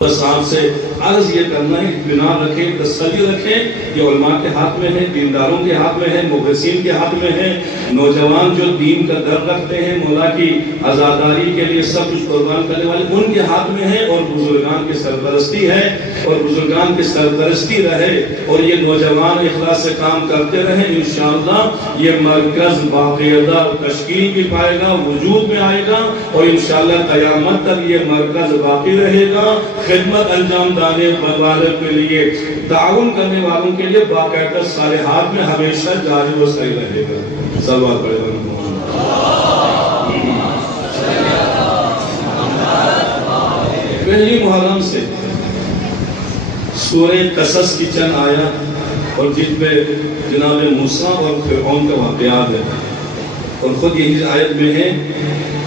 بس آپ سے عرض یہ کرنا ہے، اطمینان رکھیں، تسلی رکھیں، یہ علماء کے ہاتھ میں ہے، دینداروں کے ہاتھ میں ہے، مخلصین کے ہاتھ میں ہے، نوجوان جو دین کا در رکھتے ہیں، مولا کی آزاداری کے لیے سب کچھ قربان کرنے والے ان کے ہاتھ میں ہے، اور بزرگان کی سرپرستی ہے، اور بزرگان کی سرپرستی رہے اور یہ نوجوان اخلاص سے کام کرتے رہیں، انشاءاللہ یہ مرکز باقاعدہ تشکیل بھی پائے گا، وجود میں آئے گا، اور انشاءاللہ قیامت تک یہ مرکز باقی رہے گا، خدمت انجام دینے والوں کے لیے، تعاون کرنے والوں کے لیے باقاعدہ صالحات میں ہمیشہ جاری و ساری رہے گا۔ صلوات پڑھیں۔ پہلی محرم سے سورہ قصص کی چند آیات اور جن میں جناب موسیٰ اور فرعون کا واقعات ہے، اور خود یہی آیت میں ہے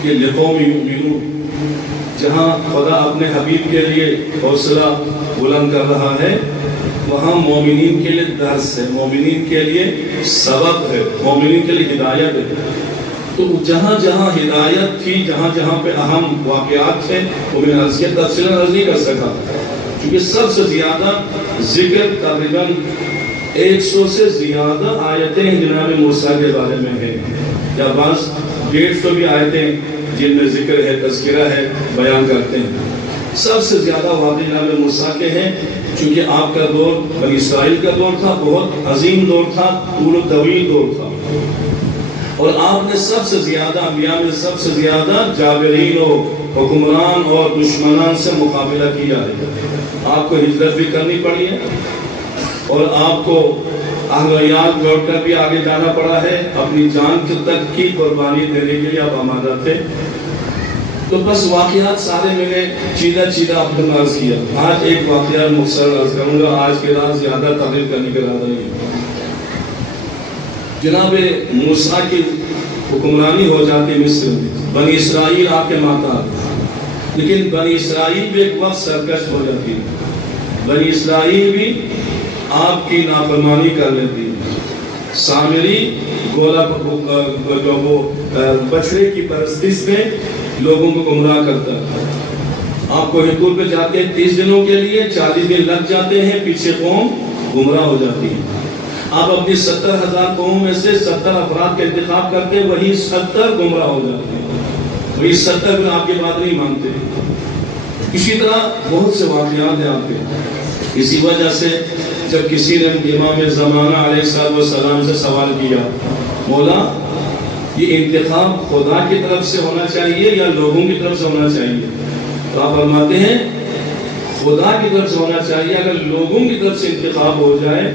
کہ لقوم یؤمنون، جہاں خدا اپنے حبیب کے لیے حوصلہ بلند کر رہا ہے، وہاں مومنین کے لیے درس ہے، مومنین کے لیے سبق ہے، مومنین کے لیے ہدایت ہے۔ تو جہاں جہاں ہدایت تھی، جہاں جہاں پہ اہم واقعات تھے، وہ میں عرض کیا، تفصیل عرض نہیں کر سکا، کیونکہ سب سے زیادہ ذکر تقریباً 100 سے زیادہ آیتیں جناب موسیٰ کے بارے میں ہیں، یا بعض 150 بھی آیتیں جن میں ذکر ہے، تذکرہ ہے، بیان کرتے ہیں۔ سب سے زیادہ واقعہ جناب موسیٰ کے ہیں، چونکہ آپ کا دور بنی اسرائیل کا دور تھا، بہت عظیم دور تھا، طول و طویل دور تھا، اور آپ نے سب سے زیادہ انبیاء میں سب سے زیادہ جابرین و حکمران اور دشمنان سے مقابلہ کیا ہے۔ آپ کو ہجرت بھی کرنی پڑی ہے، اور آپ کو اہلیات چھوڑ کر بھی آگے جانا پڑا ہے، اپنی جان تک کی قربانی دینے کے لیے آپ آمادہ تھے۔ تو بس واقعات سارے میں نے چیدہ آپ کو عرض کیا۔ آج ایک واقعہ مختصر عرض کروں گا، آج کے رات زیادہ تقریر کرنے کے ارادہ نہیں ہے۔ جناب موسیٰ کی حکمرانی ہو جاتی مصر میں، بنی اسرائیل آپ کے ماتحت، لیکن بنی اسرائیل بھی ایک وقت سرکش ہو جاتی ہے، بنی اسرائیل بھی آپ کی نافرمانی کر لیتی ہے۔ سامری گولا جو وہ بچڑے کی پرستش میں لوگوں کو گمراہ کرتا ہے۔ آپ کو حضور پہ جاتے ہیں 30 دنوں کے لیے، 40 دن لگ جاتے ہیں، پیچھے قوم گمراہ ہو جاتی ہے۔ آپ اپنی 70,000 قوموں میں سے 70 افراد کا انتخاب کرتے ہیں، وہی 70 گمراہ ہو جاتے ہیں، وہی 70 بھی آپ کی بات نہیں مانتے۔ اسی طرح بہت سے واقعات ہیں آپ کے۔ اسی وجہ سے جب کسی نے امام زمانہ علیہ السلام سے سوال کیا، مولا یہ انتخاب خدا کی طرف سے ہونا چاہیے یا لوگوں کی طرف سے ہونا چاہیے؟ تو آپ فرماتے ہیں خدا کی طرف سے ہونا چاہیے۔ اگر لوگوں کی طرف سے انتخاب ہو جائے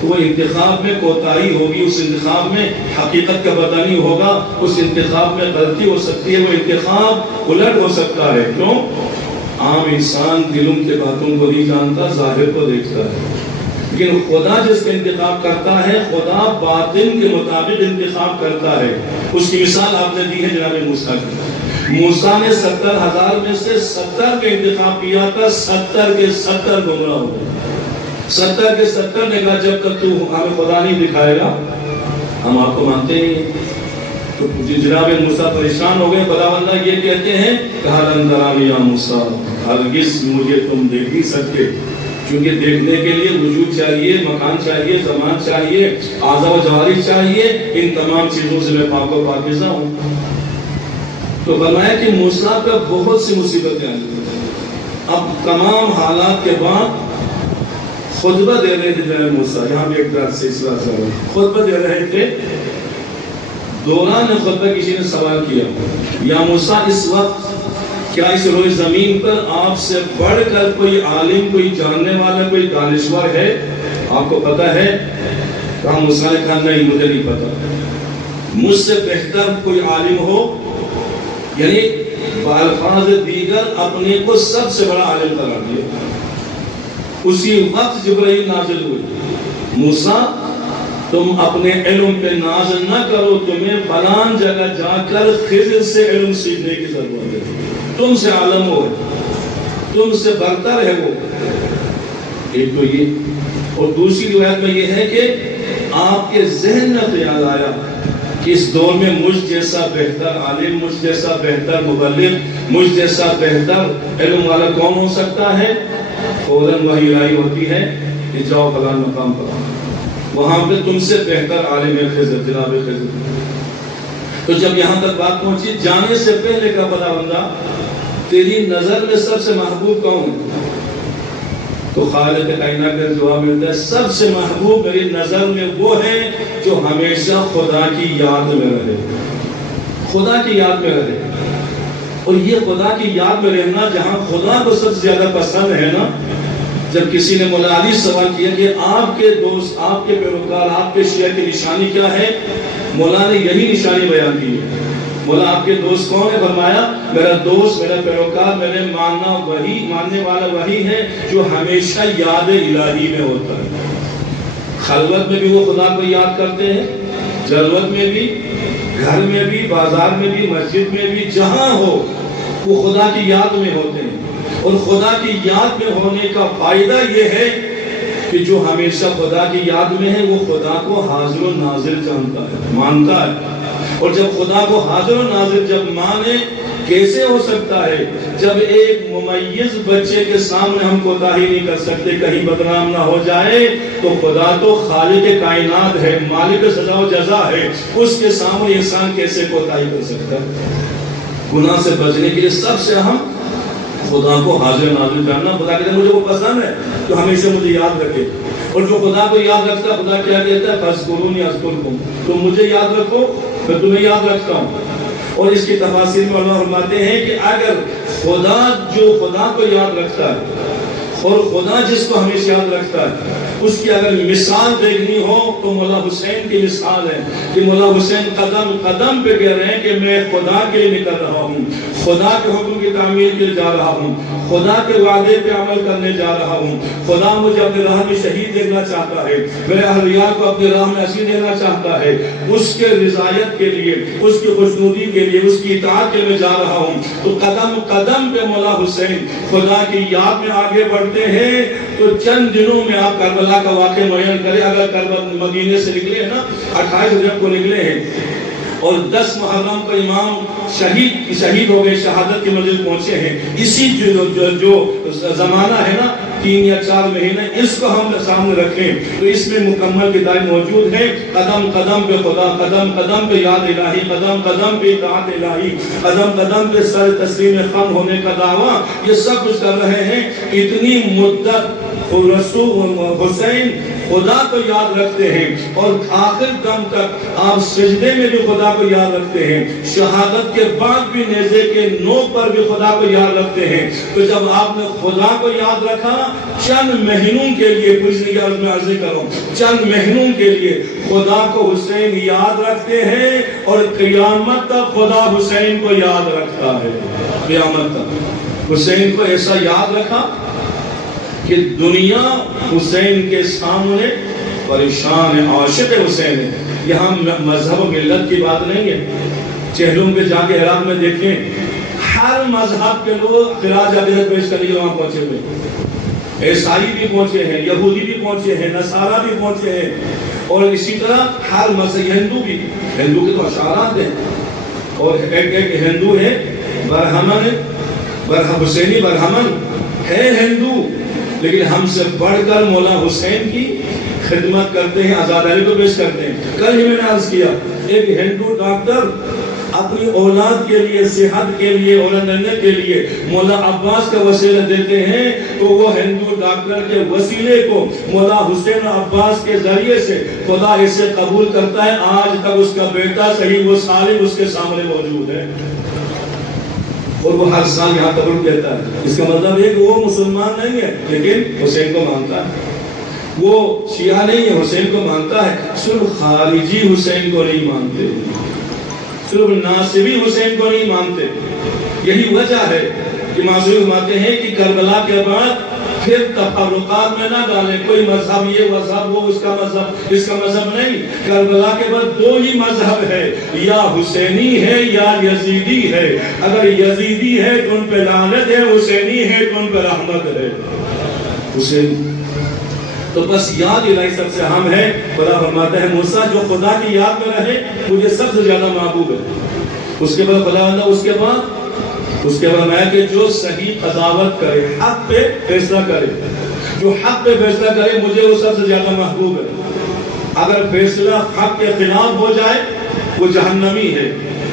تو وہ انتخاب میں کوتاہی ہوگی، اس انتخاب میں حقیقت کا پتہ نہیں ہوگا، اس انتخاب میں غلطی ہو سکتی ہے، وہ انتخاب الٹ ہو سکتا ہے۔ کیوں؟ عام انسان دلوں کے باتوں کو نہیں جانتا، ظاہر کو دیکھتا ہے، لیکن خدا جس کا انتخاب کرتا ہے، خدا باطن کے مطابق انتخاب کرتا ہے۔ اس کی مثال آپ نے دی ہے جناب موسیٰ کی۔ موسیٰ نے 70,000 میں سے 70 کا انتخاب کیا تھا، 70 کے 70 گمراہ ہو گئے۔ 70 کے 70 نے کہا جب تک تو ہمیں خدا نہیں دکھائے گا ہم آپ کو مانتے نہیں۔ تو جناب موسیٰ پریشان ہو گئے، خداوند یہ کہتے ہیں کہا لن ترانی یا موسیٰ، ہرگز مجھے تم دیکھ نہیں سکتے، کیونکہ دیکھنے کے لیے وجود چاہیے، مکان چاہیے، زمان چاہیے، اعضاء و جوارح چاہیے، ان تمام چیزوں سے میں پاک و پاکیزہ ہوں۔ تو فرمایا کہ موسیٰ پہ بہت سی مصیبتیں آئی۔ اب تمام حالات کے بعد خطبہ دے رہے تھے جناب موسیٰ، یہاں بھی ایک درس سلسلہ چل رہا ہے، خطبہ دے رہے تھے۔ دوران خطبہ کسی نے سوال کیا، یا موسیٰ اس وقت کیا اس روئے زمین پر آپ سے بڑھ کر کوئی عالم، کوئی جاننے والا، کوئی دانشور ہے؟ آپ کو پتہ ہے؟ کہا موسیٰ نے کہا نہیں مجھے نہیں پتہ۔ مجھ سے بہتر کوئی عالم ہو، یعنی بالفاظ دیگر اپنے کو سب سے بڑا عالم قرار دیا۔ اسی وقت جبرائیل نازل ہوئی، موسیٰ تم اپنے علم پہ ناز نہ کرو، تمہیں فلان جگہ جا کر خضر سے علم سیکھنے کی ضرورت ہے، تم سے عالم ہو، تم سے برتر ہے وہ۔ ایک تو یہ، اور دوسری روایت میں یہ ہے کہ آپ کے ذہن میں خیال آیا کہ اس دور میں مجھ جیسا بہتر عالم، مجھ جیسا بہتر مبلغ، مجھ جیسا بہتر علم والا کون ہو سکتا ہے؟ فوراً وحی رائی ہوتی ہے کہ جاؤ فلاں مقام پر، وہاں پہ تم سے بہتر عالم ہے خضر، جناب خضر۔ تو جب یہاں تک بات پہنچی، جانے سے پہلے کا بڑا بندہ تیری نظر میں سب سے محبوب کون ہے؟ تو خالق کائنات کا جواب ملتا ہے سب سے محبوب میری نظر میں وہ ہے جو ہمیشہ خدا کی یاد میں رہے، خدا کی یاد میں رہے۔ اور یہ خدا کی یاد میں رہنا جہاں خدا کو سب سے زیادہ پسند ہے نا، جب کسی نے مولا علی سوال کیا کہ آپ کے دوست، آپ کے پیروکار، آپ کے شیعہ کی نشانی کیا ہے، مولا نے یہی نشانی بیان کی ہے۔ مولا آپ کے دوست کون ہے؟ فرمایا میرا دوست، میرا پیروکار، میرے ماننے والا وہی ہے جو ہمیشہ یاد الہی میں ہوتا ہے۔ خلوت میں بھی وہ خدا کو یاد کرتے ہیں، جلوت میں بھی، گھر میں بھی، بازار میں بھی، مسجد میں بھی، جہاں ہو وہ خدا کی یاد میں ہوتے ہیں۔ اور خدا کی یاد میں ہونے کا فائدہ یہ ہے کہ جو ہمیشہ خدا کی یاد میں ہے وہ خدا کو حاضر و ناظر جانتا ہے، مانتا ہے۔ اور جب خدا کو حاضر و ناظر جب مانے، کیسے ہو سکتا ہے؟ جب ایک ممیز بچے کے سامنے ہم کوتاہی نہیں کر سکتے، کہیں بدنام نہ ہو جائے، تو خدا تو خالق کائنات ہے، مالک سزا و جزا ہے، اس کے سامنے انسان کیسے کوتاہی کر سکتا ہے؟ گناہ سے بچنے کے لیے سب سے اہم خدا کو حاضر ناظر جاننا۔ خدا کہتا ہے مجھے وہ پسند ہے تو ہمیشہ مجھے یاد رکھے۔ اور جو خدا کو یاد رکھتا ہے، خدا کیا کہتا ہے؟ فَاذْكُرُونِي أَذْكُرْكُمْ، تم مجھے یاد رکھو میں تمہیں یاد رکھتا ہوں۔ اور اس کی تفاسیر میں علماء فرماتے ہیں کہ اگر جو خدا کو یاد رکھتا ہے اور خدا جس کو ہمیشہ یاد رکھتا ہے، اس کی اگر مثال دیکھنی ہو تو مولا حسین کی مثال ہے کہ مولا حسین قدم قدم پہ کہہ رہے ہیں کہ میں خدا کے لیے نکل رہا ہوں، خدا کے حکم کی تعمیل کے لیے جا رہا ہوں، خدا کے وعدے پہ عمل کرنے جا رہا ہوں، خدا مجھے اپنے راہ میں شہید دیکھنا چاہتا ہے، میرے اہلیار کو اپنے راہ میں اسیر دینا چاہتا ہے، اس کے رضایت کے لیے، اس کی خوشنودی کے لیے، اس کی اطاعت کے لیے جا رہا ہوں۔ تو قدم قدم پہ مولا حسین خدا کی یاد میں آگے بڑھتے ہیں۔ تو چند دنوں میں آپ کربلا کا واقعہ معین کریں، اگر کربلا مدینے سے نکلے ہیں نا، 28 رجب کو نکلے ہیں اور 10 محرم کو امام شہید ہو گئے، شہادت کی منزل پہنچے ہیں، اسی جو زمانہ ہے نا 3 یا 4 مہینے، اس کو ہم سامنے رکھیں تو اس میں مکمل کتاب موجود ہے۔ قدم قدم پہ خدا، قدم قدم پہ یاد الہی، قدم قدم پہ اطاعت الہی، قدم قدم پہ سر تسلیم خم ہونے کا دعویٰ، یہ سب کچھ کر رہے ہیں۔ اتنی مدت رسول حسین خدا کو یاد رکھتے ہیں اور آخر دم تک آپ سجدے میں بھی خدا کو یاد رکھتے ہیں، شہادت کے بعد بھی نیزے کے نوک پر بھی خدا کو یاد رکھتے ہیں۔ تو جب آپ نے خدا کو یاد رکھا، چند مہینوں کے لیے، پوچھنے کی عرض میں عرض کروں، چند مہینوں کے لیے خدا کو حسین یاد رکھتے ہیں اور قیامت تک خدا حسین کو یاد رکھتا ہے۔ قیامت تک حسین کو ایسا یاد رکھا کہ دنیا حسین کے سامنے پریشان ہے، عاشق حسین ہے۔ یہاں مذہب و ملت کی بات نہیں ہے۔ چہلم پہ جا کے عراق میں دیکھیں، ہر مذہب کے لوگ خراج عقیدت پیش کرنے کے وہاں پہنچے ہوئے، عیسائی بھی پہنچے ہیں، یہودی بھی پہنچے ہیں، نصارہ بھی پہنچے ہیں، اور اسی طرح ہر مذہب، ہندو کے تو اشعارات ہیں، اور ایک ہندو ہے برہمن، حسینی برہمن ہے ہندو، لیکن ہم سے بڑھ کر مولا حسین کی خدمت کرتے ہیں، عزاداری کو پیش کرتے ہیں۔ کل ہی میں نے عرض کیا، ایک ہندو ڈاکٹر اپنی اولاد کے لیے، صحت کے لیے، اولاد لینے کے لیے مولا عباس کا وسیلہ دیتے ہیں، تو وہ ہندو ڈاکٹر کے وسیلے کو مولا حسین عباس کے ذریعے سے خدا اسے قبول کرتا ہے۔ آج تک اس کا بیٹا صحیح و سالم اس کے سامنے موجود ہے، اور وہ ہر سال یہاں تبرک دیتا ہے۔ اس کا مطلب ہے کہ وہ مسلمان نہیں ہے لیکن حسین کو مانتا ہے، وہ شیعہ نہیں ہے، حسین کو مانتا ہے۔ صرف خارجی حسین کو نہیں مانتے، صرف ناصبی حسین کو نہیں مانتے۔ یہی وجہ ہے کہ معصوم فرماتے ہیں کہ کربلا کے بعد پھر تفرقات میں نہ ڈالیں، کوئی مذہب یہ مذہب وہ اس کا مذہب نہیں۔ کربلا کے بعد 2 ہی مذہب ہے، یا حسینی ہے یا یزیدی ہے۔ اگر یزیدی ہے تو ان پہ لعنت ہے، حسینی ہے تو ان پہ رحمت ہے۔ حسین تو بس یاد الہی سب سے اہم ہے. خدا فرماتا ہے موسیٰ جو خدا کی یاد میں رہے مجھے سب سے زیادہ محبوب ہے. اس کے بعد خدا اس کے بعد میں کہ جو صحیح قضاوت کرے، حق پہ فیصلہ کرے، جو حق پہ فیصلہ کرے مجھے وہ سب سے زیادہ محبوب ہے. اگر فیصلہ حق کے خلاف ہو جائے وہ جہنمی ہے،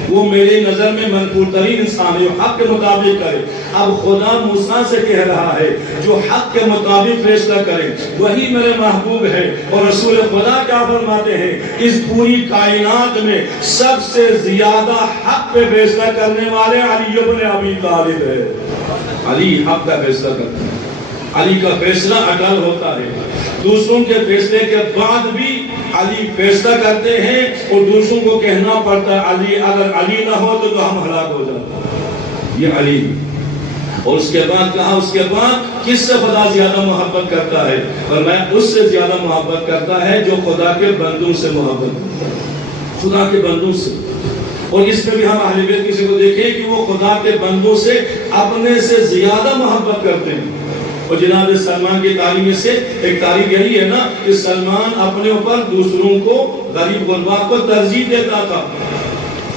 وہ میری نظر میں منفور ترین انسان ہے جو حق کے مطابق کرے. اب خدا موسیٰ سے کہہ رہا ہے جو حق کے مطابق فیصلہ کرے وہی میرے محبوب ہے. اور رسول خدا کیا فرماتے ہیں؟ اس پوری کائنات میں سب سے زیادہ حق پہ فیصلہ کرنے والے علی بن ابی طالب ہے. علی حق کا فیصلہ کرتا ہے، علی کا فیصلہ اٹل ہوتا ہے. دوسروں کے فیصلے کے بعد بھی علی فیصلہ کرتے ہیں اور دوسروں کو کہنا پڑتا ہے علی، اگر علی نہ ہو تو ہم ہلاک ہو جاتے. یہ علی. اور اس کے بعد کہا، اس کے بعد کس سے خدا زیادہ محبت کرتا ہے؟ اور میں اس سے زیادہ محبت کرتا ہے جو خدا کے بندوں سے محبت کرتا ہے. خدا کے بندوں سے. اور اس میں بھی ہم اہل بیت کسی کو دیکھیں کہ وہ خدا کے بندوں سے اپنے سے زیادہ محبت کرتے ہیں. اور جناب سلمان کی تعلیم سے ایک تعریف یہی ہے نا کہ سلمان اپنے اوپر دوسروں کو، غریب غربا کو ترجیح دیتا تھا.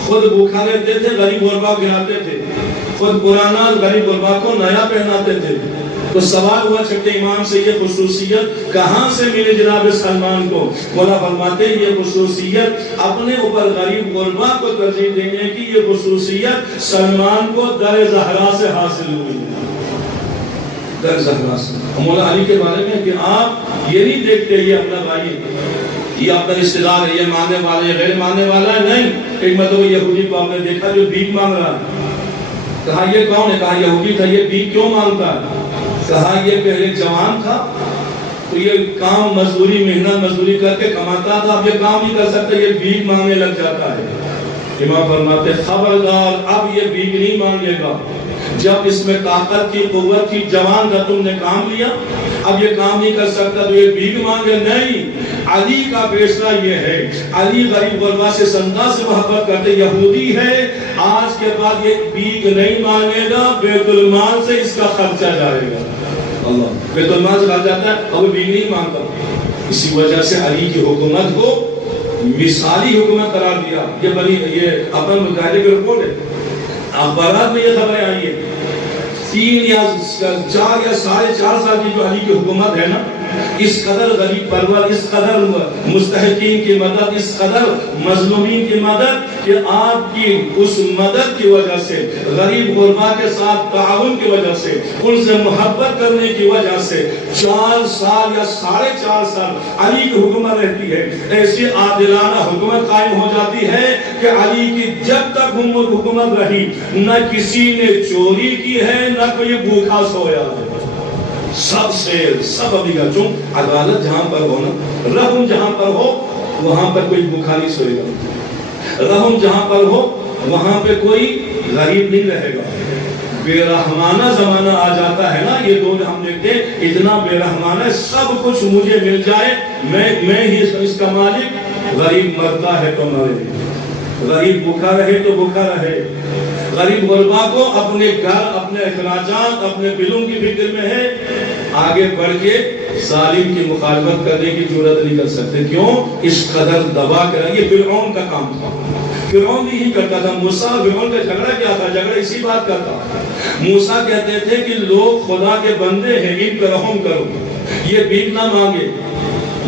خود بھوکا رہتے تھے، غریب غربا کھلاتے تھے. خود پرانا غریب غربا کو نیا پہناتے تھے. تو سوال ہوا چھٹے امام سے یہ خصوصیت کہاں سے ملی جناب سلمان کو؟ مولا فرماتے ہیں یہ خصوصیت اپنے اوپر غریب غربا کو ترجیح دینے کی یہ خصوصیت سلمان کو در زہرا سے حاصل ہوئی. در زہرا سے. مولا علی کے بارے میں کہ آپ یہ نہیں دیکھتے یہ اپنا بھائی ہے، یہ اپنا رشتہ دار ہے، یہ ماننے والا ہے، غیر ماننے والا ہے. نہیں. ایک مطلب یہودی کو آپ نے دیکھا جو بھیک مانگ رہا ہے. کہا یہ کون ہے؟ کہا یہودی تھا. یہ بھیک کیوں مانگتا ہے؟ کہا یہ پہلے جوان تھا تو یہ کام مزدوری، محنت مزدوری کر کے کماتا تھا، اب یہ کام نہیں کر سکتا، یہ بھیک مانگنے لگ جاتا ہے. امام فرماتے خبردار اب یہ بھیک نہیں مانگے گا. جب اس میں طاقت تھی، قوت تھی، جوان تھا، تم نے کام لیا، اب یہ کام نہیں کر سکتا تو یہ بھیک مانگے. نہیں. علی کا فیصلہ یہ ہے، علی غریب غربا سے زندہ سے محبت کرتے. یہودی ہے، آج کے بعد یہ بھیک نہیں مانگے گا، بیت المال سے اس کا خرچہ جائے گا. اللہ بیت المال سے کہا جاتا ہے اب بھیک نہیں مانگتا. اسی وجہ سے علی کی حکومت کو مثالی حکومت قرار دیا. یہ اپن مظاہرے کی رپورٹ ہے، اخبارات میں یہ خبریں آئی ہیں. 3 یا 4 یا 4.5 سال کی جو علی کی حکومت ہے نا، اس قدر غریب پرور، اس قدر مستحقین کی مدد، اس قدر مظلومین کی مدد کہ آپ کی اس مدد کی وجہ سے، غریب غربا کے ساتھ تعاون کی وجہ سے، ان سے محبت کرنے کی وجہ سے 4 سال یا 4.5 سال علی کی حکومت رہتی ہے. ایسی عادلانہ حکومت قائم ہو جاتی ہے کہ علی کی جب تک حکومت رہی نہ کسی نے چوری کی ہے، نہ کوئی بھوکا سویا ہے. سب ابھی کا چون عدالت جہاں پر ہو نا، رحم جہاں پر ہو وہاں پر کوئی بھوکا نہیں سوئے گا. رحم جہاں پر ہو وہاں پہ کوئی غریب نہیں رہے گا. بے رحمانہ زمانہ آ جاتا ہے نا، یہ دور ہم دیکھتے ہیں اتنا بے رحمانہ، سب کچھ مجھے مل جائے، میں ہی اس کا مالک. غریب مرتا ہے تو مرے، غریب بھوکا رہے تو بھوکا رہے. غریب غربا کو اپنے گھر، اپنے اخراجات، اپنے بلوں کی فکر میں ہے. آگے بڑھ کے ظالم کی مخالفت کرنے کی جرات نہیں کر سکتے. کیوں؟ اس قدر دبا کر. یہ فرعون کا کام تھا، فرعون بھی ہی کرتا تھا. موسیٰ فرعون کا جھگڑا کیا تھا؟ جھگڑا اسی بات کا تھا. موسیٰ کہتے تھے کہ لوگ خدا کے بندے ہیں، ان پر رحم کرو، یہ بھیک نہ مانگے،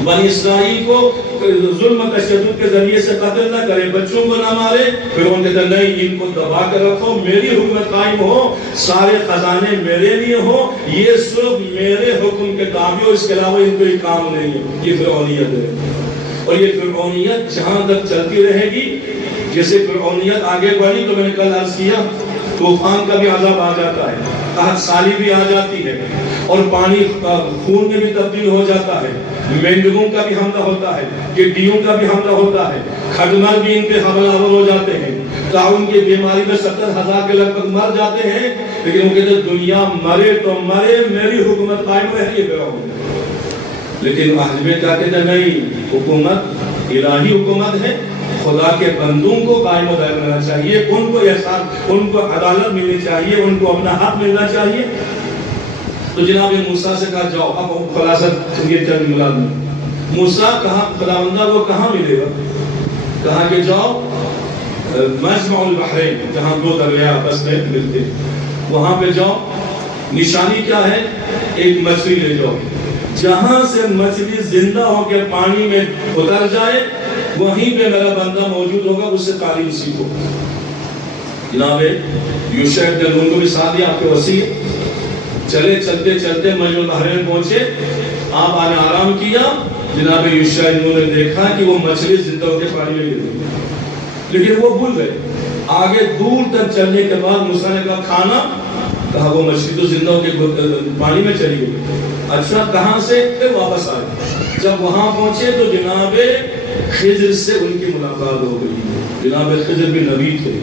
بنی اسرائیل کو ظلم و تشدد کے ذریعے سے قتل نہ کرے، بچوں کو نہ مارے. پھر ان کہتے ہیں نہیں، ان کو دبا کر رکھو، میری حکومت قائم ہو، سارے خزانے میرے لیے ہو، یہ صرف میرے حکم کے تابع ہو، اس کے علاوہ ان کو یہ کام نہیں ہے. یہ فرعونیت ہے. اور یہ فرعونیت جہاں تک چلتی رہے گی. جیسے فرعونیت آگے بڑھی تو میں نے کل عرض کیا طوفان کا بھی عذاب آ جاتا ہے، قحط سالی بھی آ جاتی ہے، اور پانی خون میں بھی تبدیل ہو جاتا ہے. مینڈگوں کا بھی حملہ ہوتا ہے، ٹڈیوں کا بھی حملہ ہوتا ہے، کھڈمر بھی ان پہ حملہ آور ہو جاتے ہیں. تعاون کی بیماری میں 70,000 کے لگ بھگ مر جاتے ہیں. لیکن وہ کہتے ہیں دنیا مرے تو مرے، میری حکومت قائم رہے. یہ فرعون. لیکن اہل بیت کیا کہتے ہیں؟ نہیں، حکومت الہی حکومت ہے، خدا کے بندوں کو قائم و دائم رہنا چاہیے، ان کو احسان، ان کو عدالت ملنی چاہیے، ان کو اپنا حق ملنا چاہیے. تو جناب موسیٰ سے کہا جاؤ، اب خلاصہ یہ چند مراد میں موسیٰ کہاں خداوندہ کو کہاں ملے گا؟ کہا کہ جاؤ مجمع البحرین، جہاں دو دریا آپس میں ملتے وہاں پہ جاؤ، نشانی کیا ہے؟ ایک مچھلی لے جاؤ، جہاں سے مچھلی زندہ ہو کے پانی میں اتر جائے وہیں پہ میرا بندہ موجود ہوگا، اس سے تعلیم سیکھو۔ جناب یوشع بن نون کو بھی ساتھ دیا، آپ کے وسیع چلے چلتے چلتے مجمع البحرین پہنچے، آپ آنے آرام کیا، جناب یوشع بن نون نے دیکھا کہ وہ مچھلی زندہ ہو کے پانی میں گر گئی، لیکن وہ بھول گئے۔ آگے دور تک چلنے کے بعد موسیٰ نے کہا کھانا، کہا وہ مچھلی تو زندہ ہو کے پانی میں چلی گئی۔ اچھا کہاں سے؟ پھر واپس آئے، جب وہاں پہنچے تو جناب خضر سے ان کی ملاقات ہو گئی۔ جناب خضر بھی نبی تھے،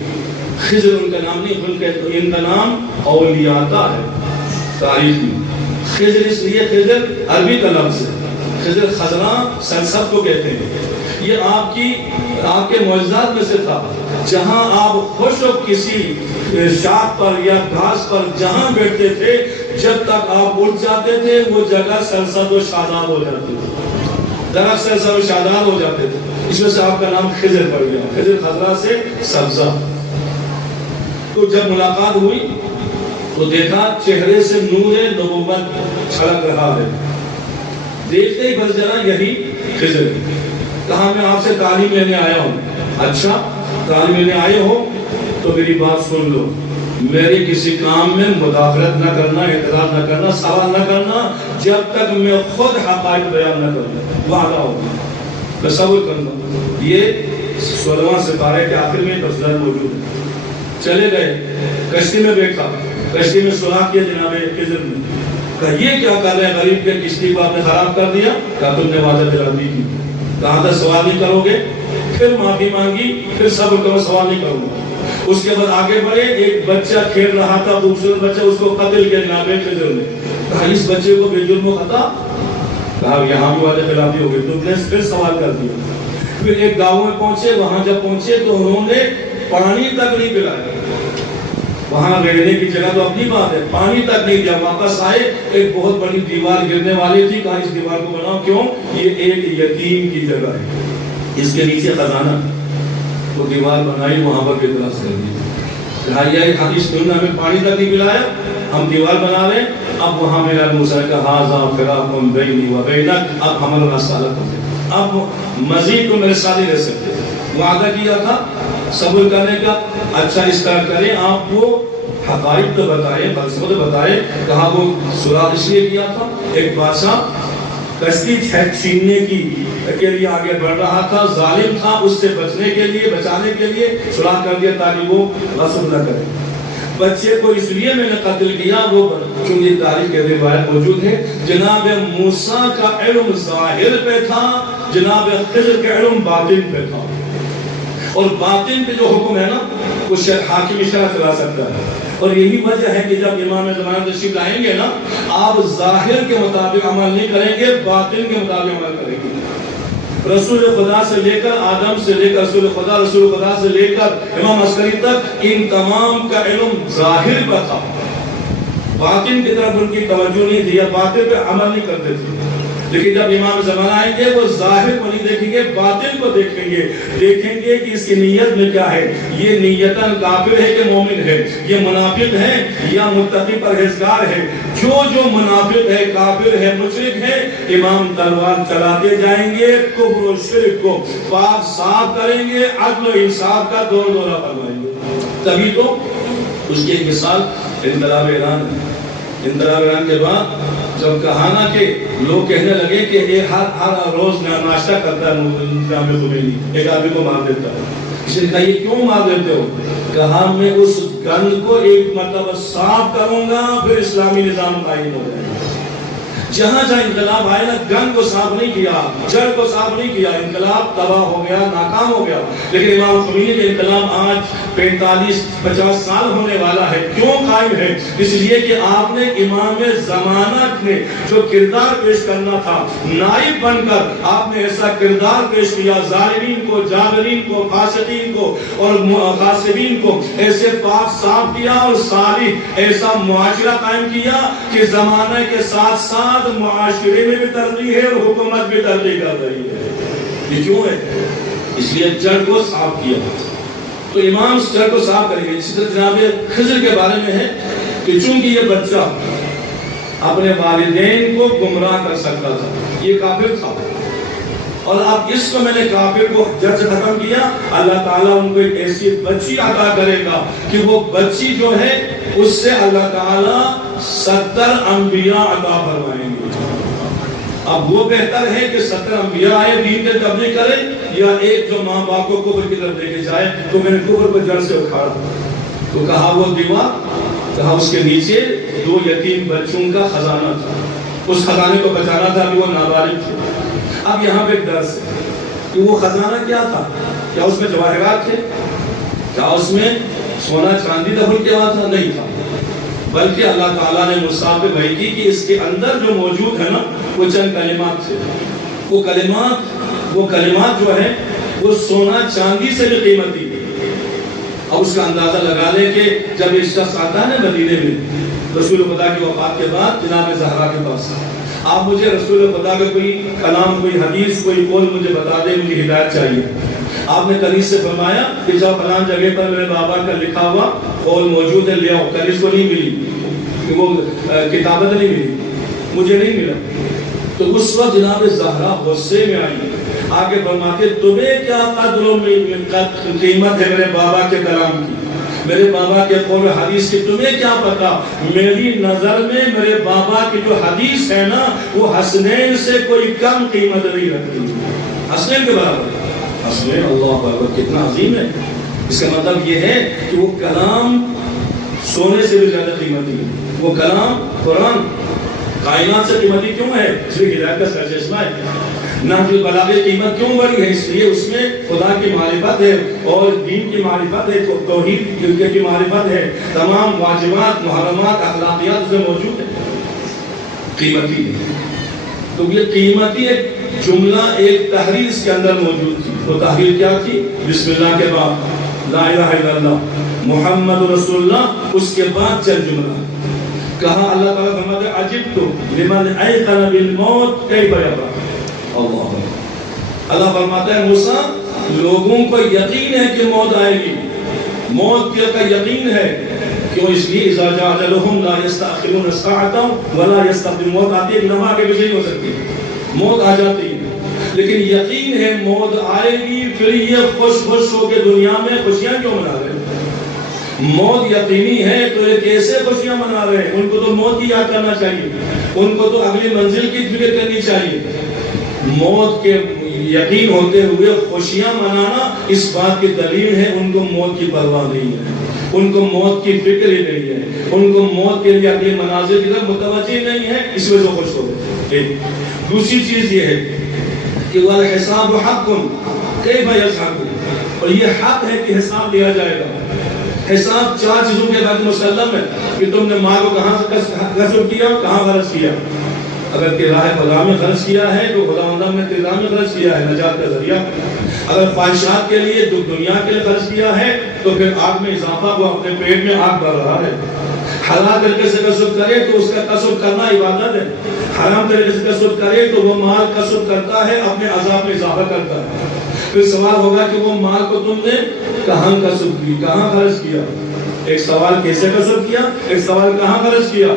خضر ان کا نام نہیں، ان کا نام اولیاتا ہے تاریخ میں۔ خضر اس لیے خضر عربی کا لفظ ہے، خضر خضراں سرسب کو کہتے ہیں۔ یہ آپ کے معجزات میں سے تھا، جہاں آپ خوش ہو کسی شاخ پر یا گھاس پر جہاں بیٹھتے تھے، جب تک آپ اٹھ جاتے تھے وہ جگہ سرسبز و شاداب ہو جاتی تھی، درخت سرسبز و شاداب ہو جاتے تھے، اس میں سے آپ کا نام خضر پڑ گیا، خضر خضرا سے سبزہ۔ تو جب ملاقات ہوئی تو دیکھا چہرے سے نور نبوت چھلک رہا ہے، دیکھتے ہی بس جنا یہی خضر۔ کہا میں آپ سے تعلیم لینے آیا ہوں۔ اچھا تعلیم لینے آئے ہو تو میری بات سن لو، میرے کسی کام میں مداخلت نہ کرنا، اعتراض نہ کرنا، سوال نہ کرنا جب تک میں خود حقائق بیان نہ کروں، وعدہ ہوگا میں صبر کرنا۔ یہ 16واں سپارے کے آخر میں تفصیلات موجود ہے۔ چلے گئے، کشتی میں بیٹھا، کشتی میں سوراخ کیا جناب خضر نے، کہا یہ کیا کر رہے ہیں غریب کے کشتی کو آپ نے خراب کر دیا؟ کہا تم نے وعدہ دلاتی کی، کہاں تک سوال نہیں کرو گے؟ پھر معافی مانگی، پھر صبر کرو، سوال نہیں کروں گا۔ اس کے بعد آگے بڑھے، ایک بچہ کھیل رہا تھا، خوبصورت بچہ، اس کو قتل کیا جناب خضر نے۔ کہا اس بچے کو بے جرم و خطا، کہا یہاں بھی وعدہ خلافی ہو گئی، تم نے پھر سوال کر دیا۔ پھر ایک گاؤں میں پہنچے، وہاں جب پہنچے تو انہوں نے پانی تک نہیں پلایا، وہاں رہنے کی جگہ تو اپنی بات ہے، پانی تک نہیں دیا۔ واپس آئے، ایک بہت بڑی دیوار گرنے والی تھی، کہا اس دیوار کو بناؤ، کیوں؟ یہ ایک یتیم کی جگہ ہے، اس کے نیچے خزانہ۔ وہ دیوار بنائی، وہاں پر اعتراض کر دیا، کہا یہ اس نے ہمیں پانی تک نہیں پلایا، ہم دیوار بنا رہے ہیں۔ اب وہاں میرا موسیٰ کا ھذا فراق بینی و بینک، اب ہمارا راستہ الگ ہو گیا، اب مزید تو میرے ساتھ ہی رہ سکتے۔ وعدہ کیا تھا صبر کرنے کا، اچھا اس طرح کریں، آپ وہ حقائق تو بتائیں، فلسفہ تو بتائیں۔ کہا وہ سوراخ اس لیے کیا تھا، ایک بادشاہ کشتی چھیننے کے لیے آگے بڑھ رہا تھا، ظالم تھا، اس سے بچنے کے لیے، بچانے کے لیے سوراخ کر دیا تاکہ وہ غصب نہ کرے۔ بچے کو اس لیے میں نے قتل کیا، وہ چونکہ تاریخ کے روایت موجود ہے، جناب موسیٰ کا علم ظاہر پہ تھا، جناب خضر کا علم باطن پہ تھا، اور باطن پہ جو حکم ہے نا وہ حاکم اشارہ چلا سکتا ہے۔ اور یہی وجہ ہے کہ جب امام زمانہ تشریف لائیں گے نا، آپ ظاہر کے مطابق عمل نہیں کریں گے، باطن کے مطابق عمل کریں گے۔ رسول خدا سے لے کر آدم سے لے کر رسول خدا سے لے کر امام عسکری تک، ان تمام کا علم ظاہر پر تھا، باطن کی طرف ان کی توجہ نہیں تھی، یا باطن پہ عمل نہیں کرتے تھے۔ لیکن جب امام زمانہ آئیں گے وہ ظاہر کو نہیں دیکھیں گے، باطن کو دیکھیں گے، دیکھیں گے کہ اس کی نیت میں کیا ہے، یہ نیتاً کافر ہے کہ مومن ہے، یہ منافق ہے یا متقی پرہیزگار ہے۔ جو منافق ہے، کافر ہے، مشرک ہے، امام تلوار چلاتے جائیں گے، کفر و شرک کو پاک صاف کریں گے، عدل و انصاف کا دور دورہ فرمائیں گے۔ تبھی تو اس کی ایک مثال انقلاب ایران ہے۔ انقلاب ایران کے بعد جب کہا نا کہ لوگ کہنے لگے کہ یہ ہر روز ناشتہ کرتا ہے جامعہ خمینی، ایک آدمی کو مار دیتا ہے، اس نے کہا یہ کیوں مار دیتے ہو؟ کہا میں اس گند کو ایک مرتبہ صاف کروں گا، پھر اسلامی نظام قائم ہو جائے گا۔ جہاں جہاں انقلاب آئے نا، گن کو صاف نہیں کیا، جڑ کو صاف نہیں کیا، انقلاب تباہ ہو گیا، ناکام ہو گیا۔ لیکن امام خمینی کے انقلاب آج 45-50 سال ہونے والا ہے، کیوں قائم ہے؟ اس لیے کہ آپ نے امام زمانہ نے جو کردار پیش کرنا تھا، نائب بن کر آپ نے ایسا کردار پیش کیا، ظالمین کو، جابرین کو، فاسقین کو اور غاصبین کو ایسے پاک صاف کیا اور صالح ایسا معاشرہ قائم کیا کہ زمانہ کے ساتھ ساتھ معاشرے میں بھی ترقی ہے اور حکومت بھی ترقی کر رہی ہے۔ یہ کیوں ہے؟ اس لیے جڑ کو صاف کیا۔ تو امام اس جڑ کو صاف کریں گے۔ اسی طرح جناب خضر کے بارے میں ہے کہ چونکہ یہ بچہ اپنے والدین کو گمراہ کر سکتا تھا، یہ کافر تھا، اور اب اس کو میں نے کافر کو جڑ سے ختم کیا، اللہ تعالیٰ ان کو ایک ایسی بچی عطا کرے گا کہ وہ بچی جو ہے اس سے اللہ تعالیٰ 70 انبیاء عطا فرمائیں گے۔ اب وہ بہتر ہے کہ 70 انبیاء آئے دین کے تبلیغ کرے، یا ایک جو ماں باپ کو کفر کی طرف لے کے جائے۔ تو میں نے کفر کو جڑ سے اکھاڑا، تو کہا وہ دیوار، کہا اس کے نیچے 2 یتیم بچوں کا خزانہ تھا، اس خزانے کو بچانا تھا کہ وہ نابالغ تھے۔ اب یہاں پہ ایک درس ہے کہ وہ خزانہ کیا تھا؟ کیا اس میں جواہرات تھے؟ کیا اس میں سونا چاندی دفن کیا ہوا تھا؟ نہیں تھا، بلکہ اللہ تعالیٰ نے مصحف پہ وحی کی کہ اس کے اندر جو موجود ہے نا، وہ چند کلمات تھے۔ وہ کلمات جو ہے وہ سونا چاندی سے بھی قیمتی ہے۔ اب اس کا اندازہ لگا لیں کہ جب ایک شخص آتا ہے مدینے میں رسول خدا کی وفات کے بعد جناب زہرا کے پاس، آپ مجھے رسول خدا کا کوئی کلام، کوئی حدیث، کوئی قول مجھے بتا دیں، مجھے ہدایت چاہیے۔ آپ نے کنیز سے فرمایا کہ جب فلان جگہ پر میرے بابا کا لکھا ہوا قول موجود ہے، لے آؤ۔ کنیز کو نہیں ملی، وہ کتابت نہیں ملی، مجھے نہیں ملا۔ تو اس وقت جناب زہرا غصے میں آئی، آگے فرماتے تمہیں کیا قدر و قیمت ہے میرے بابا کے کلام کی، میرے بابا کے قول حدیث کی، تمہیں کیا پتا؟ میری نظر میں میرے بابا کی جو حدیث ہے نا، وہ حسنین سے کوئی کم قیمت نہیں رکھتی، حسنین کے برابر۔ حسنین، اللہ اکبر، کتنا عظیم ہے۔ اس کا مطلب یہ ہے کہ وہ کلام سونے سے بھی زیادہ قیمتی ہے۔ وہ کلام قرآن کائنات سے قیمتی کیوں ہے؟ اس لیے ہدایت کا سرچشمہ ہے۔ نہج البلاغہ کی قیمت کیوں بڑی ہے؟ اس لیے اس میں خدا کی معرفت ہے اور دین کی معرفت ہے، توحید کی معرفت ہے، تمام واجبات، محرمات، اخلاقیات اس میں موجود ہے، قیمتی ہے۔ تو یہ قیمتی ایک جملہ، ایک تحریر اس کے اندر موجود تھی۔ وہ تحریر کیا تھی؟ بسم اللہ کے بعد لا الہ الا اللہ محمد رسول اللہ، اس کے بعد چند جملہ کہا۔ اللہ تعالیٰ فرماتے ہیں عجبت لمن ایقن بالموت کیف یرا۔ اللہ فرماتا ہے موسیٰ، لوگوں کو یقین ہے کہ موت آئے گی، موت کا یقین ہے، کیوں؟ اس لیے اذا جاء اجلهم لا يستأخرون ساعة ولا يستقدمون۔ موت آتی ہے کہ نہ آگے پیچھے نہیں ہو سکتی، موت آ جاتی ہے، لیکن یقین ہے موت آئے گی۔ پھر یہ خوش ہو کے دنیا میں خوشیاں کیوں منا رہے ہیں؟ موت یقینی ہے تو یہ کیسے خوشیاں منا رہے ہیں؟ ان کو تو موت کی یاد کرنا چاہیے، ان کو تو اگلی منزل کی فکر کرنی چاہیے۔ موت کے یقین ہوتے ہوئے خوشیاں منانا اس بات کی دلیل ہے ان کو موت کی پرواہ نہیں ہے، ان کو موت کی فکر ہی نہیں ہے، ان کو موت کے لیے اپنے مناظر کی طرف متوجہ نہیں ہے، اس وجہ سے خوش ہو گئے۔ دوسری چیز یہ ہے کہ والحساب حق کیف یصحب، اور یہ حق ہے کہ حساب لیا جائے گا۔ حساب 4 چیزوں کے بعد مسلم ہے کہ تم نے مال کو کہاں سے کسب کیا، کہاں خرچ کیا۔ اگر کہ راہ خدا میں خرچ کیا ہے تو خدا نے تیرا میں خرچ کیا ہے، نجات کا ذریعہ۔ اگر خواہشات کے لیے دنیا کے لیے خرچ کیا ہے تو پھر آگ میں اضافہ ہوا، اپنے پیٹ میں آگ بڑھ رہا ہے۔ حلال طریقے سے کسب کرے تو اس کا کسب کرنا عبادت ہے، حرام طریقے سے کسب کرے تو وہ مال کسب کرتا ہے، اپنے عذاب میں اضافہ کرتا ہے۔ پھر سوال ہوگا کہ وہ مال کو تم نے کہاں کسب کی، کہاں خرچ کیا؟ ایک سوال کیسے کسب کیا، ایک سوال کہاں خرچ کیا۔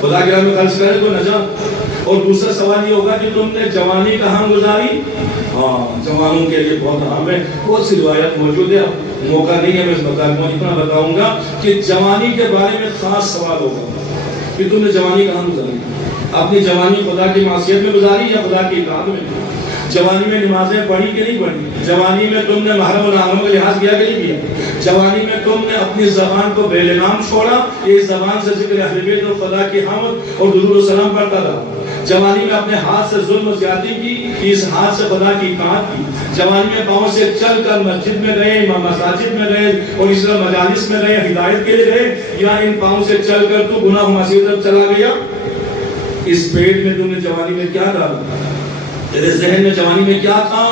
خدا کے راہ میں خرچ کرے تو نجات۔ اور دوسرا سوال یہ ہوگا کہ تم نے جوانی کہاں گزاری۔ جوانوں کے لیے بہت اہم ہے، بہت سی روایت موجود ہے، موقع نہیں ہے میں اتنا بتاؤں گا کہ جوانی کے بارے میں خاص سوال ہوگا کہ تم نے جوانی کہاں گزاری، اپنی جوانی خدا کی معصیت میں گزاری یا خدا کی اطاعت میں۔ جوانی میں نمازیں پڑھی کہ نہیں پڑھی، جوانی میں تم نے محرم و ناحرم کا لحاظ کیا کہ نہیں کیا، جوانی میں تم نے اپنی زبان کو بے لگام چھوڑا، اس زبان سے ذکر اہل بیت اور خدا کی حمد اور درود و سلام پڑھتا رہا۔ جوانی میں اپنے ہاتھ سے ظلم و زیادتی کی کہ اس ہاتھ سے خدا کی اطاعت کی. جوانی میں پاؤں سے چل کر مسجد میں گئے, مساجد میں گئے اور اس طرح مجالس میں گئے, ہدایت کے لیے گئے, یا ان پاؤں سے چل کر تو گناہ معصیت طرف چلا گیا. اس پیٹ میں تم نے جوانی میں کیا ڈالا, تیرے ذہن میں جوانی میں کیا تھا؟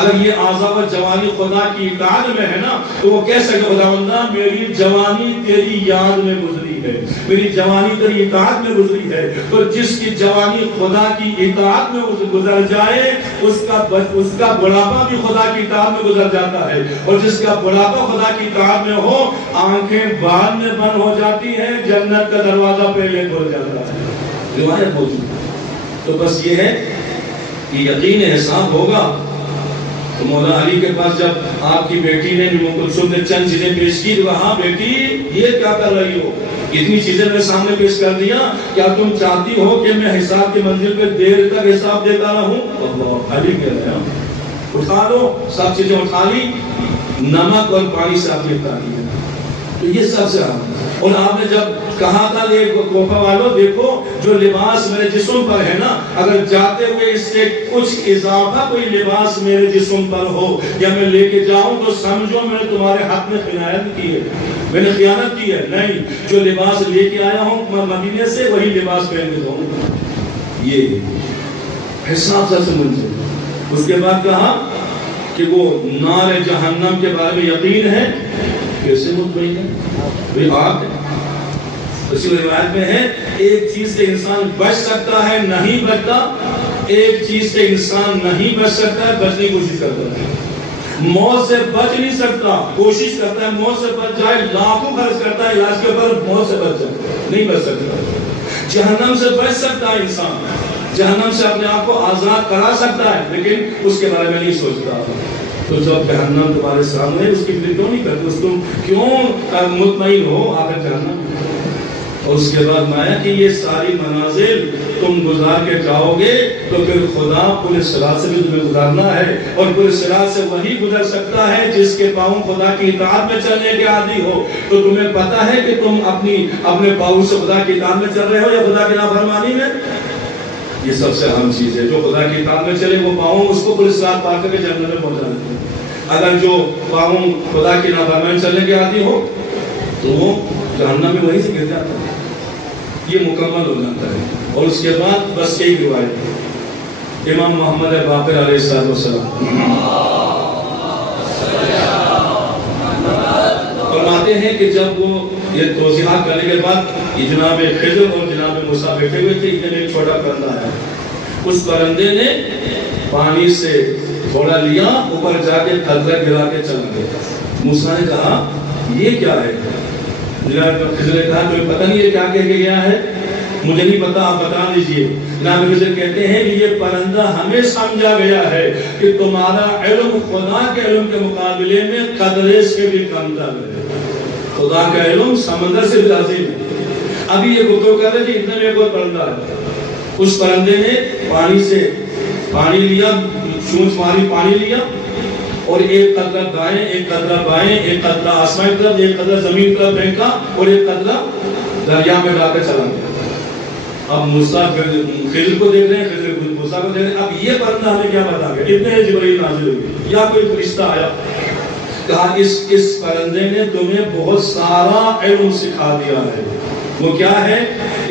اگر یہ اعضاء و جوانی خدا کی اطاعت میں ہے نا تو وہ کہہ سکے خداوندہ میری جوانی تیری یاد میں گزری ہے, میری جوانی تیری اطاعت میں گزری ہے. تو جس کی جوانی خدا کی اطاعت میں گزر جائے اس کا بڑھاپا بھی خدا کی اطاعت میں گزر جاتا ہے, اور جس کا بڑھاپا خدا کی اطاعت میں ہو آنکھیں بعد میں بند ہو جاتی ہیں, جنت کا دروازہ پہلے کھل جاتا ہے. روایت موجود. تو بس یہ ہے کہ یقین حساب ہوگا. تو مولا علی کے پاس جب آپ کی بیٹی نے کلثوم نے چند چیزیں پیش کی تو کہا بیٹی یہ کیا کر رہی ہو, اتنی چیزیں میرے سامنے پیش کر دیا, کیا تم چاہتی ہو کہ میں حساب کی منزل پہ دیر تک حساب دیتا رہوں؟ اللہ علی کہہ رہے ہیں اٹھا لو, سب چیزیں اٹھا لی, نمک اور پانی سے آپ نے اٹھا لیا. تو یہ سب سے اور آپ نے جب کہا تھا کوفہ والوں دیکھو جو لباس میرے جسم پر ہے نا, اگر جاتے ہوئے اس سے کچھ اضافہ کوئی لباس میرے جسم پر ہو یا میں لے کے جاؤں تو سمجھو میں نے تمہارے حق میں خیانت کی ہے, میں نے خیانت کی ہے. نہیں, جو لباس لے کے آیا ہوں مدینے سے وہی لباس پہن کے جاؤں. یہ حساب سے سمجھو. اس کے بعد کہا کہ وہ نار جہنم کے بارے میں یقین ہے. کیسے مطمئن ہے؟ آگ ہے. اسی روایت میں ہے ایک چیز سے انسان بچ سکتا ہے نہیں بچتا, ایک چیز سے انسان نہیں بچ سکتا ہے بچنے کی کوشش کرتا ہے. موت سے بچ نہیں سکتا, کوشش کرتا ہے موت سے بچ جائے, لاکھوں خرچ کرتا ہے علاج کے اوپر, موت سے بچ جائے نہیں بچ سکتا. جہنم سے بچ سکتا ہے انسان, جہنم سے اپنے آپ کو آزاد کرا سکتا ہے, لیکن اس کے بارے میں نہیں سوچتا. تو جب جہنم تمہارے سامنے اس کی فکر کیوں نہیں کرتے, اس تم کیوں مطمئن ہو آخر جہنم. اور اس کے بعد مایا کہ یہ ساری منازل تم گزار کے جاؤ گے تو پھر خدا پورے صراط سے بھی تمہیں گزارنا ہے, اور پورے صراط سے وہی گزر سکتا ہے جس کے پاؤں خدا کی اطاعت میں چلنے کے عادی ہو. تو تمہیں پتا ہے کہ تم اپنے پاؤں سے خدا کی اطاعت میں چل رہے ہو یا خدا کی نافرمانی میں. یہ سب سے اہم چیز ہے. جو خدا کی اطاعت میں چلے وہ پاؤں اس کو پورے صراط پار کر کے جنت میں پہنچا دیتے ہیں. اگر جو پاؤں خدا کی نافرمانی میں چلنے کے عادی ہو تو وہ جہنم میں وہیں سے گر جاتا ہے. یہ مکمل ہو جاتا ہے. اور اس کے بعد بس ایک روایت امام محمد باقر علیہ السلام فرماتے ہیں کہ جب وہ یہ توضیحات کرنے کے بعد جناب خضر اور جناب موسیٰ بیٹھے ہوئے تھے, اتنے ایک چھوٹا پرندہ ہے. اس پرندے نے پانی سے تھوڑا لیا, اوپر جا کے قطرہ گرا کے چلا گیا. موسیٰ نے کہا یہ کیا ہے؟ جناب خضر نے کہا تمہیں پتہ نہیں یہ کیا کہہ کے گیا ہے؟ مجھے نہیں پتا, آپ بتا دیجئے. جناب خضر کہتے ہیں کہ یہ پرندہ ہمیں سمجھا گیا ہے کہ تمہارا علم خدا کے علم کے مقابلے میں قدرے سے بھی کم تر ہے. خدا کا علم سمندر سے بھی عظیم ہے. ابھی یہ گفتگو کر رہے تھے, اتنے میں ایک اور پرندہ ہے. اس پرندے نے پانی سے پانی لیا, چونچ ماری پانی لیا, اور ایک قطرہ دائیں ایک قطرہ بائیں, ایک قطرہ آسمان کی طرف ایک قطرہ زمین کی طرف پھینکا, اور ایک قطرہ دریا میں ڈال کر چلا گیا. اب موسیٰ خضر کو دیکھ رہے ہیں, خضر موسیٰ کو دیکھ رہے ہیں. اب یہ پرندہ ہمیں کیا بتا گیا؟ اتنے جبرائیل نازل ہوئے یا کوئی فرشتہ آیا, کہا اس پرندے نے تمہیں بہت سارا علم سکھا دیا ہے. وہ کیا ہے؟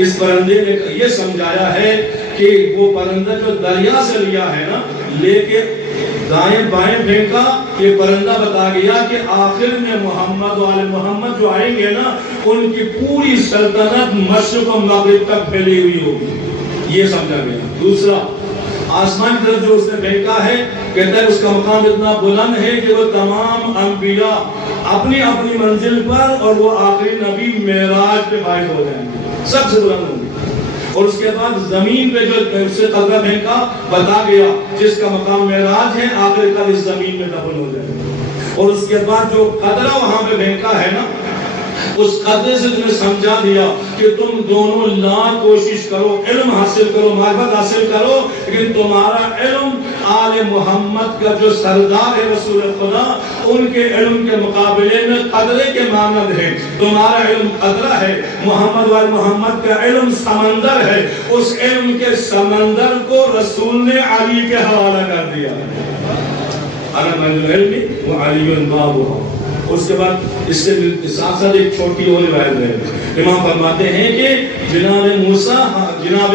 اس پرندے نے یہ سمجھایا ہے کہ وہ پرندہ جو دریا سے لیا ہے نا, لے کے دائیں بائیں پھینکا, یہ پرندہ بتا گیا کہ آخر میں محمد و آل محمد جو آئیں گے نا ان کی پوری سلطنت مشرق و مغرب تک پھیلی ہوئی ہوگی. یہ سمجھا گیا. دوسرا, آسمان کی طرف جو اس نے پھینکا ہے, کہتا ہے اس کا مقام اتنا بلند ہے کہ وہ تمام انبیاء اپنی اپنی منزل پر اور وہ آخری نبی معراج پہ فائز ہو جائیں گے, سب سے بلند ہوں گے. اور اس کے بعد زمین پہ جو اس سے قطرہ پھینکا بتا گیا جس کا مقام معراج ہے, آخر کار اس زمین میں دفن ہو جائے گا. اور اس کے بعد جو قطرہ وہاں پہ پھینکا ہے نا, اس قدر سے تمہیں سمجھا دیا کہ تم دونوں لاکھ کوشش کرو، علم حاصل کرو، معرفت حاصل کرو، لیکن تمہارا علم آل محمد کا جو سردار ہے رسول خدا، ان کے علم کے مقابلے میں قدرے کے مانند ہے۔ تمہارا علم قدرہ ہے، محمد وال محمد کا علم سمندر ہے۔ اس علم کے سمندر کو رسول نے علی کے حوالہ کر دیا۔ انا من العلم وعلی بابہ۔ اس کے بعد اس سے ساتھ ساتھ ایک چھوٹی اور روایت ہے، امام فرماتے ہیں کہ جناب موسیٰ جناب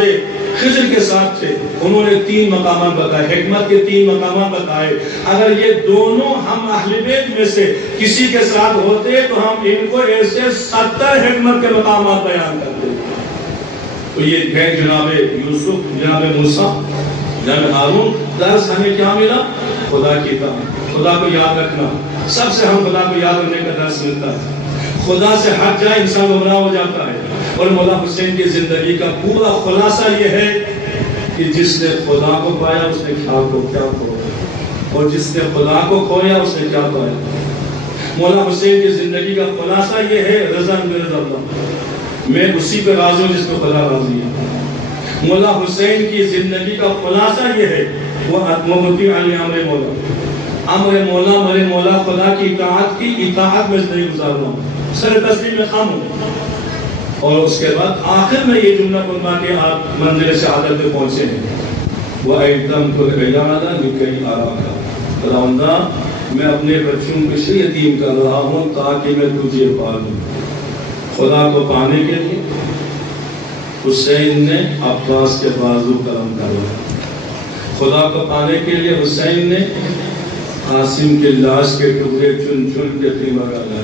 خضر کے ساتھ تھے، انہوں نے 3 مقامات بتائے، حکمت کے 3 مقامات بتائے۔ اگر یہ دونوں ہم اہل بیت میں سے کسی کے ساتھ ہوتے تو ہم ان کو ایسے 70 حکمت کے مقامات بیان کرتے۔ تو یہ ہے جناب یوسف، جناب موسیٰ، جناب ہارون۔ درس ہمیں کیا ملا؟ خدا کی اطاعت، خدا کو یاد رکھنا۔ سب سے ہم خدا کو یاد رکھنے کا درس ملتا ہے۔ خدا سے ہٹ جائے انسان گمراہ ہو جاتا ہے۔ اور مولا حسین کی زندگی کا پورا خلاصہ یہ ہے کہ جس نے خدا کو پایا اس نے کیا کھویا، اور جس نے خدا کو کھویا اس نے کیا پایا۔ مولا حسین کی زندگی کا خلاصہ یہ ہے، رضا برضا اللہ، میں اسی پہ راضی ہوں جس کو خدا راضی ہے۔ مولا حسین کی زندگی کا خلاصہ یہ ہے، وہ مطیع علی امر مولا، امر مولا مرے مولا، خدا کی اطاعت میں نہیں گزارنا، سر تسلیم میں خام ہوں۔ اور اس کے بعد آخر میں یہ جملہ فرما کے آپ منزل شہادت پہ پہنچے ہیں، وَأَيْتَمْتُ الْعِيَالَ لِكَيْ أَرَاكَ، خداوندہ میں اپنے بچوں کو اس لیے یتیم کر رہا ہوں تاکہ میں تجھے پالوں۔ خدا کو پانے کے لیے حسین نے عباس کے بازو قلم کروایا، خدا کو پانے کے لیے حسین نے قاسم کے لاش کے ٹکڑے چن چن کے خیمہ ڈالا،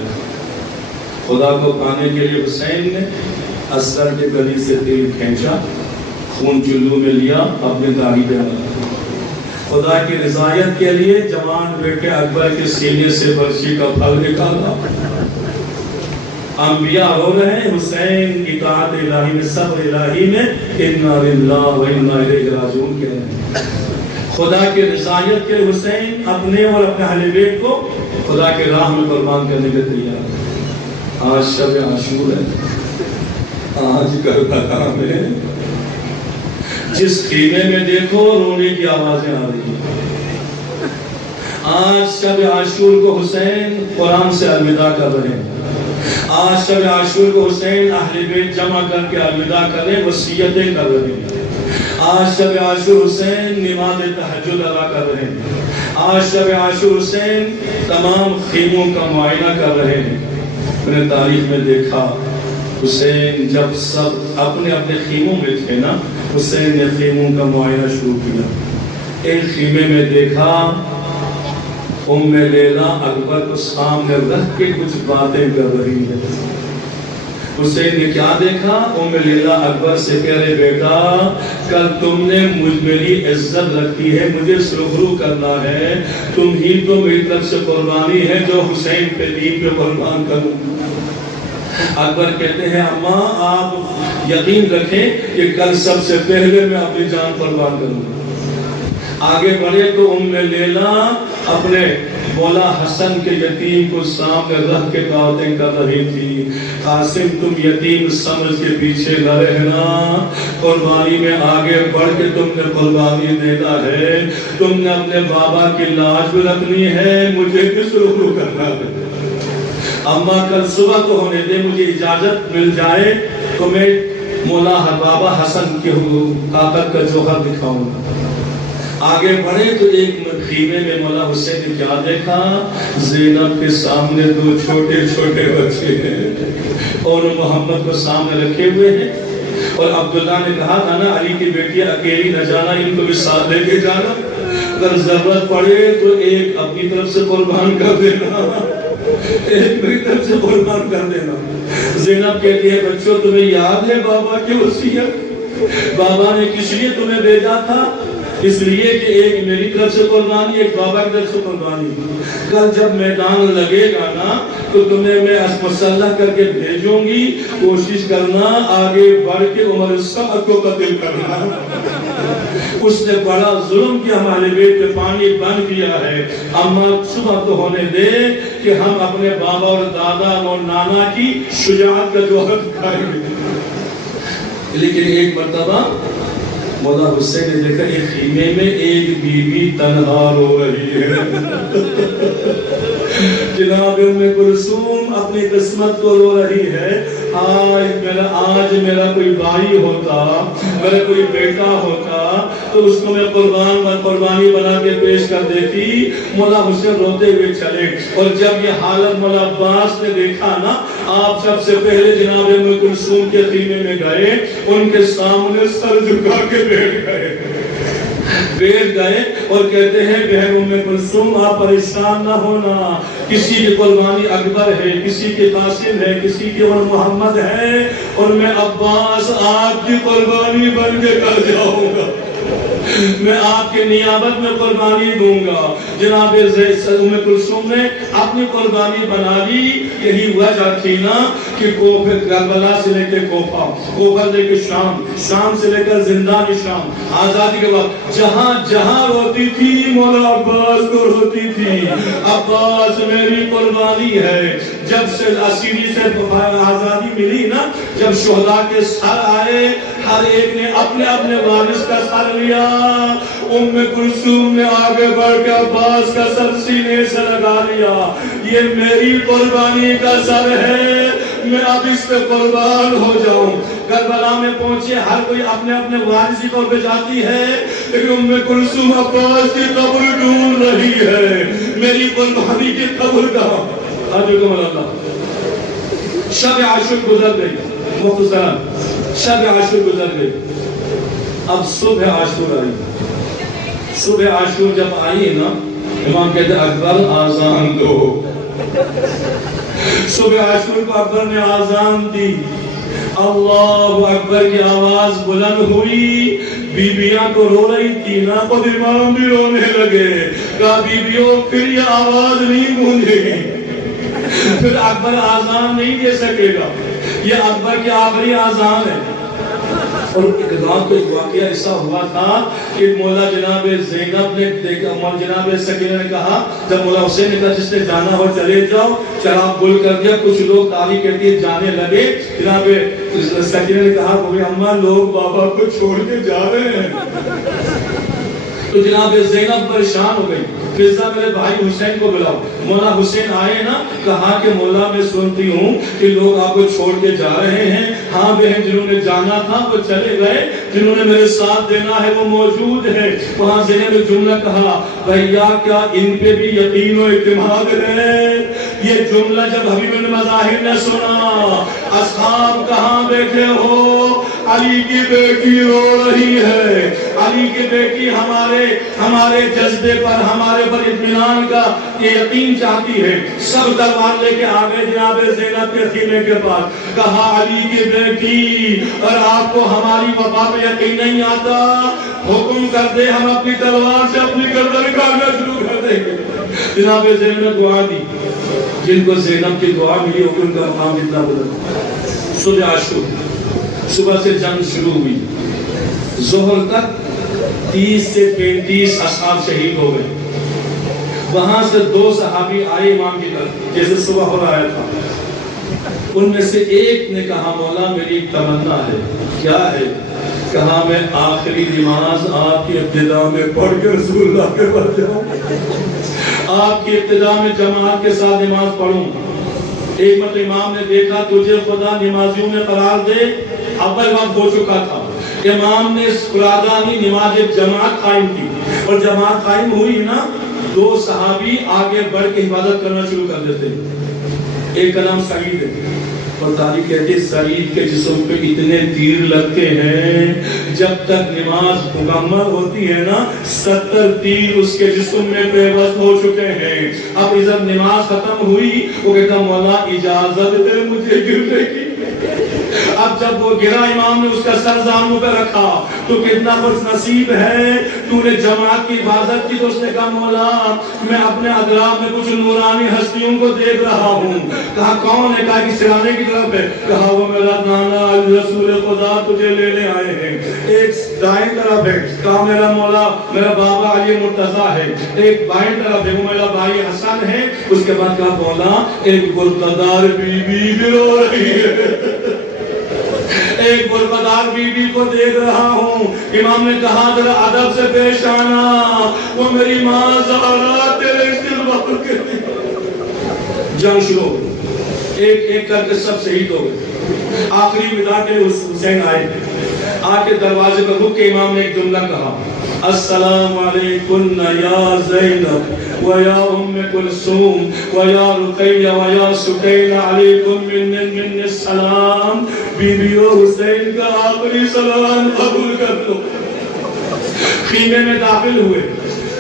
خدا کو پانے کے لیے حسین نے اسر کے گلی سے تیل کھینچا، خون چلو میں لیا، اپنے داڑھی پہ لگایا۔ خدا کی رضایت کے لیے جوان بیٹے اکبر کے سینے سے برچی کا پھل نکالا۔ انبیاء ہو رہے ہیں، حسین اطاعت الہی میں، صبر الہی میں انا للہ و انا الیہ راجعون کہہ رہے ہیں۔ خدا کی رضایت کے حسین اپنے اور اپنے اہل بیت کو خدا کے راہ میں قربان کرنے کے تیار۔ آج شب عاشور ہے، آج کربلا میں جس خیمے میں دیکھو رونے کی آوازیں آ رہی ہیں۔ آج شب عاشور کو حسین قرآن سے الوداع کر رہے ہیں۔ آج شب عاشور کو حسین اہل بیت جمع کر کے الوداع کر رہے ہیں، وصیتیں کر رہے ہیں۔ آج شب عاشور حسین نماز تہجد ادا کر رہے ہیں۔ آج شب عاشور حسین تمام خیموں کا معائنہ کر رہے ہیں۔ میں نے تاریخ میں دیکھا حسین جب سب اپنے اپنے خیموں میں تھے نا، حسین نے خیموں کا معائنہ شروع کیا۔ ایک خیمے میں دیکھا ام لیلا اکبر کو سامنے رکھ کے کچھ باتیں کر رہی ہے۔ حسین نے کیا دیکھا؟ ام لیلا اکبر سے کہہ رہے بیٹا کل تم نے میری عزت رکھی ہے، مجھے سرخرو کرنا ہے، تم ہی تو میری طرف سے قربانی ہے جو حسین پہ دین پہ قربان کروں۔ اکبر کہتے ہیں اماں آپ یقین رکھیں کہ کل سب سے پہلے میں اپنی جان قربان کروں گا۔ آگے بڑھے تو ام لیلا اپنے مولا حسن کے یتیم کو سامنے رکھ کے دعوتیں کر رہی تھی، قاسم تم یتیم سمجھ کے پیچھے نہ رہنا، قربانی میں آگے بڑھ کے تم نے قربانی دینا ہے، تم نے اپنے بابا کی لاج بھی رکھنی ہے، مجھے بھی سرخرو کرنا ہے۔ اما کل صبح کو ہونے دے، مجھے اجازت مل جائے تو میں مولا بابا حسن کے طاقت کا جوہر دکھاؤں گا۔ آگے بڑھے تو ایک خیمے میں مولا حسین نے کیا دیکھا؟ زینب کے سامنے 2 چھوٹے چھوٹے بچے ہیں اور محمد کو سامنے رکھے ہوئے ہیں، اور عبداللہ نے کہا تھا نا علی کی بیٹی اکیلی نہ جانا، ان کو بھی ساتھ لے کے جانا، اگر ضرورت پڑے تو ایک اپنی طرف سے قربان کر دینا، ایک میری طرف سے قربان کر دینا۔ زینب کہتی ہے بچوں تمہیں یاد ہے بابا کی وصیت؟ بابا نے کس لیے تمہیں بھیجا تھا؟ اس لیے کہ ایک میری طرف سے قربانی، ایک بابا کی طرف سے قربانی۔ کل جب میدان لگے گا نا تو تمہیں میں مسلح کر کے بھیجوں گی، کوشش کرنا آگے بڑھ کے عمر الصمد کو قتل کرنا۔ اس نے بڑا ظلم کیا ہمارے بیٹ پہ پانی بند کیا ہے، اما صبح تو ہونے دے کہ ہم اپنے بابا اور دادا اور نانا کی شجاعت کا جوہر دکھائیں گے۔ لیکن ایک مرتبہ مولا حسین نے دیکھا ایک خیمے میں ایک بی بی تنہا رو رہی ہے۔ جناب ام کلثوم اپنی قسمت کو رو رہی ہے، آج میرا کوئی بھائی ہوتا، میرا کوئی بیٹا ہوتا تو اس کو میں قربانی بنا کے پیش کر دیتی۔ مولا حسین روتے ہوئے چلے، اور جب یہ حالت مولا عباس نے دیکھا نا، آپ سب سے پہلے جناب ام کلثوم کے خیمے میں گئے، ان کے سامنے سر جھکا کے بیٹھ گئے اور کہتے ہیں بہن ام کلثوم آپ پریشان نہ ہونا، کسی کی قربانی اکبر ہے، کسی کی قاسم ہے، کسی کی محمد ہے، اور میں عباس آپ کی قربانی بن کے کر جاؤں گا، میں آپ کے نیابت میں قربانی دوں گا۔ جناب ام کلثوم نے اپنی قربانی بنا لی۔ یہی وجہ تھی نا کہ کربلا سے لے کے کوفہ لے کے شام سے لے کر زندان شام، آزادی کے بعد جہاں جہاں روتی تھی مولا عباس کو روتی تھی، عباس میری قربانی ہے۔ جب سے اسیری سے آزادی ملی نا، جب شہداء کے سر آئے، ہر ایک نے اپنے اپنے وارث کا سر لیا، ام کلثوم نے آگے بڑھ کے عباس کا سر سینے سے لگا لیا، یہ میری قربانی کا سر ہے، میں اب اس پہ قربان ہو جاؤں۔ کربلا میں پہنچے، ہر کوئی اپنے اپنے وارثی طور پہ جاتی ہے، لیکن ام کلثوم عباس کی قبر ڈھونڈ رہی ہے، میری قربانی کی قبر کہاں؟ اللہ شب عاشور گزر گئی، مختصراً شب عاشور گزر گئی، اب صبح عاشور آئی۔ صبح عاشور جب آئی نا، امام کہتے اکبر آزان دو۔ صبح عاشور کو اکبر نے آزان دی، اللہ اکبر کی آواز بلند ہوئی، بیبیاں تو رو رہی تھی نا، خود امام بھی رونے لگے، کہا بیبیوں پھر یہ آواز نہیں گونجے گی، پھر اکبر آزان نہیں دے سکے گا، یہ اکبر کی آخری آزان ہے۔ اور ایک رات کو ایک واقعہ ایسا ہوا تھا کہ مولا جناب زینب نے دیکھا، جناب سکینہ نے کہا، جب مولا حسین نے کہا جس نے جانا ہو چلے جاؤ، چراغ گل کر دیا، کچھ لوگ تالی کہتی ہے جانے لگے، جناب سکینہ نے کہا بھائی اماں لوگ بابا کو چھوڑ کے جا رہے ہیں، تو جناب زینب پریشان ہو گئی، فضا میرے بھائی حسین کو بلاؤ۔ مولا حسین آئے نا، کہا کہ مولا میں سنتی ہوں کہ لوگ آپ کو چھوڑ کے جا رہے ہیں، ہاں بہن جنہوں نے جانا تھا وہ چلے گئے، جنہوں نے میرے ساتھ دینا ہے وہ موجود ہے۔ وہاں زینب نے جملہ کہا، بھیا کیا ان پہ بھی یقین و اعتماد ہے؟ یہ جملہ جب حبیب مظاہر نے سنا، اصحاب کہاں بیٹھے ہو؟ علی کی بیٹی رو رہی ہے، علی کی بیٹی ہمارے جذبے پر، ہمارے پر اطمینان کا یہ یقین چاہتی ہے۔ سب تلوار لے کے آگے جناب زینب کے خیمے کے پاس، کہا علی کی بیٹی اور آپ کو ہماری وفا پہ یقین نہیں آتا، حکم کر دے ہم اپنی تلوار سے اپنی گردن کاٹنا شروع کر دیں گے۔ جناب زینب نے دعا دی، جن کو زینب کی دعا ملی ہو ان کا مقام اتنا بلند۔ صبح عاشور، صبح سے جنگ شروع ہوئی، ظہر تک 30 سے 35 اصحاب شہید ہو گئے۔ وہاں سے 2 صحابی آئے امام کی طرف، جیسے صبح ہو رہا تھا، ان میں سے ایک نے کہا مولا میری تمنا ہے، کیا ہے؟ کہا میں آخری نماز آپ کی ابتدا میں پڑھ کے رسول اللہ کے پاس جاؤں، آپ کی ابتدا میں جماعت کے ساتھ نماز پڑھوں۔ ایک مرتبہ امام نے دیکھا تجھے خدا نمازیوں میں قرار دے، اول وقت ہو چکا تھا، امام نے قرآدانی نماز جماعت قائم کی، اور جماعت قائم ہوئی نا، 2 صحابی آگے بڑھ کے عبادت کرنا شروع کر دیتے ہیں۔ ایک کا نام سعید ہے، اور تاریخ کہتے ہیں سعید کے جسم پہ اتنے تیر لگتے ہیں، جب تک نماز مکمل ہوتی ہے نا 70 تیر اس کے جسم میں پیوست ہو چکے ہیں۔ اب جب نماز ختم ہوئی، وہ کہتا مولا اجازت دے مجھے گرنے کی، اب جب وہ گرا امام نے اس کا سر زانوں پہ رکھا تو کتنا خوش نصیب ہے تو نے جماعت کی حفاظت کی. تو اس نے کہا مولا میں اپنے اطراف میں کچھ نورانی ہستیوں کو دیکھ رہا ہوں. کہا کون ہے؟ کہا کہ سرانے کی طرف ہے. کہا وہ میرا نانا رسول خدا تجھے لینے آئے ہیں. ایک دائیں طرف ہے کہا میرا مولا میرا بابا علی مرتضیٰ ہے. ایک بائیں طرف ہے وہ میرا بھائی حسن ہے. اس کے بعد کہا مولا ایک برقدار بی بی بھی رو رہی ہے. ایک برقدار بی بی کو دیکھ رہا ہوں. امام نے کہا ذرا ادب سے پیش آنا. وہ میری ماں زہرا تیرے استقبال کے لیے. جنگ شروع ہو گئی. ایک ایک کر کے سب شہید ہو گئے. آخری وداع کے حسین آئے. آ کے دروازے پر رک کے امام نے ایک جملہ کہا السلام علیکم یا زینب و یا ام کلثوم و یا رقیہ و یا سکینہ علیکم من السلام. بیویو حسین کا آخری سلام قبول کر لو. خیمے میں داخل ہوئے.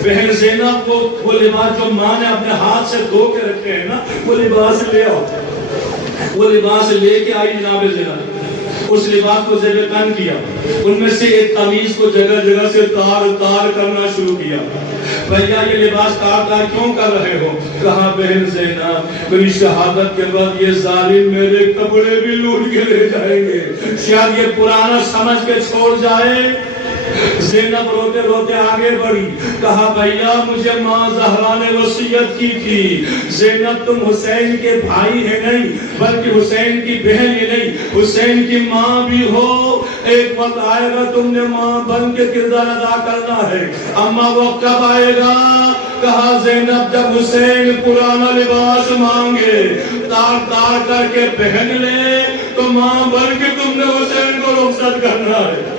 بہن زینب وہ لباس جو ماں نے اپنے ہاتھ سے دھو کے رکھے ہیں نا وہ لباس لے آؤ. وہ لباس لے کے آئی جناب زینب. اس لباس کو زیب تن کیا. ان میں سے ایک قمیص کو جگہ جگہ سے تار تار کرنا شروع کیا. بھیا یہ لباس تار تار کیوں کر رہے ہو؟ کہا بہن زینب میری شہادت کے بعد یہ ظالم میرے کپڑے بھی لوٹ کے لے جائیں گے. شاید یہ پرانا سمجھ کے چھوڑ جائے. زینب روتے روتے آگے بڑھی. کہا بھیا مجھے ماں زہرا نے وصیت کی تھی. زینب تم حسین کے بھائی ہیں نہیں بلکہ حسین کی بہن ہی نہیں حسین کی ماں بھی ہو. ایک وقت آئے گا تم نے ماں بن کے کردار ادا کرنا ہے. اما وہ کب آئے گا؟ کہا زینب جب حسین پرانا لباس مانگے تار تار کر کے پہن لے تو ماں بن کے تم نے حسین کو رخصت کرنا ہے.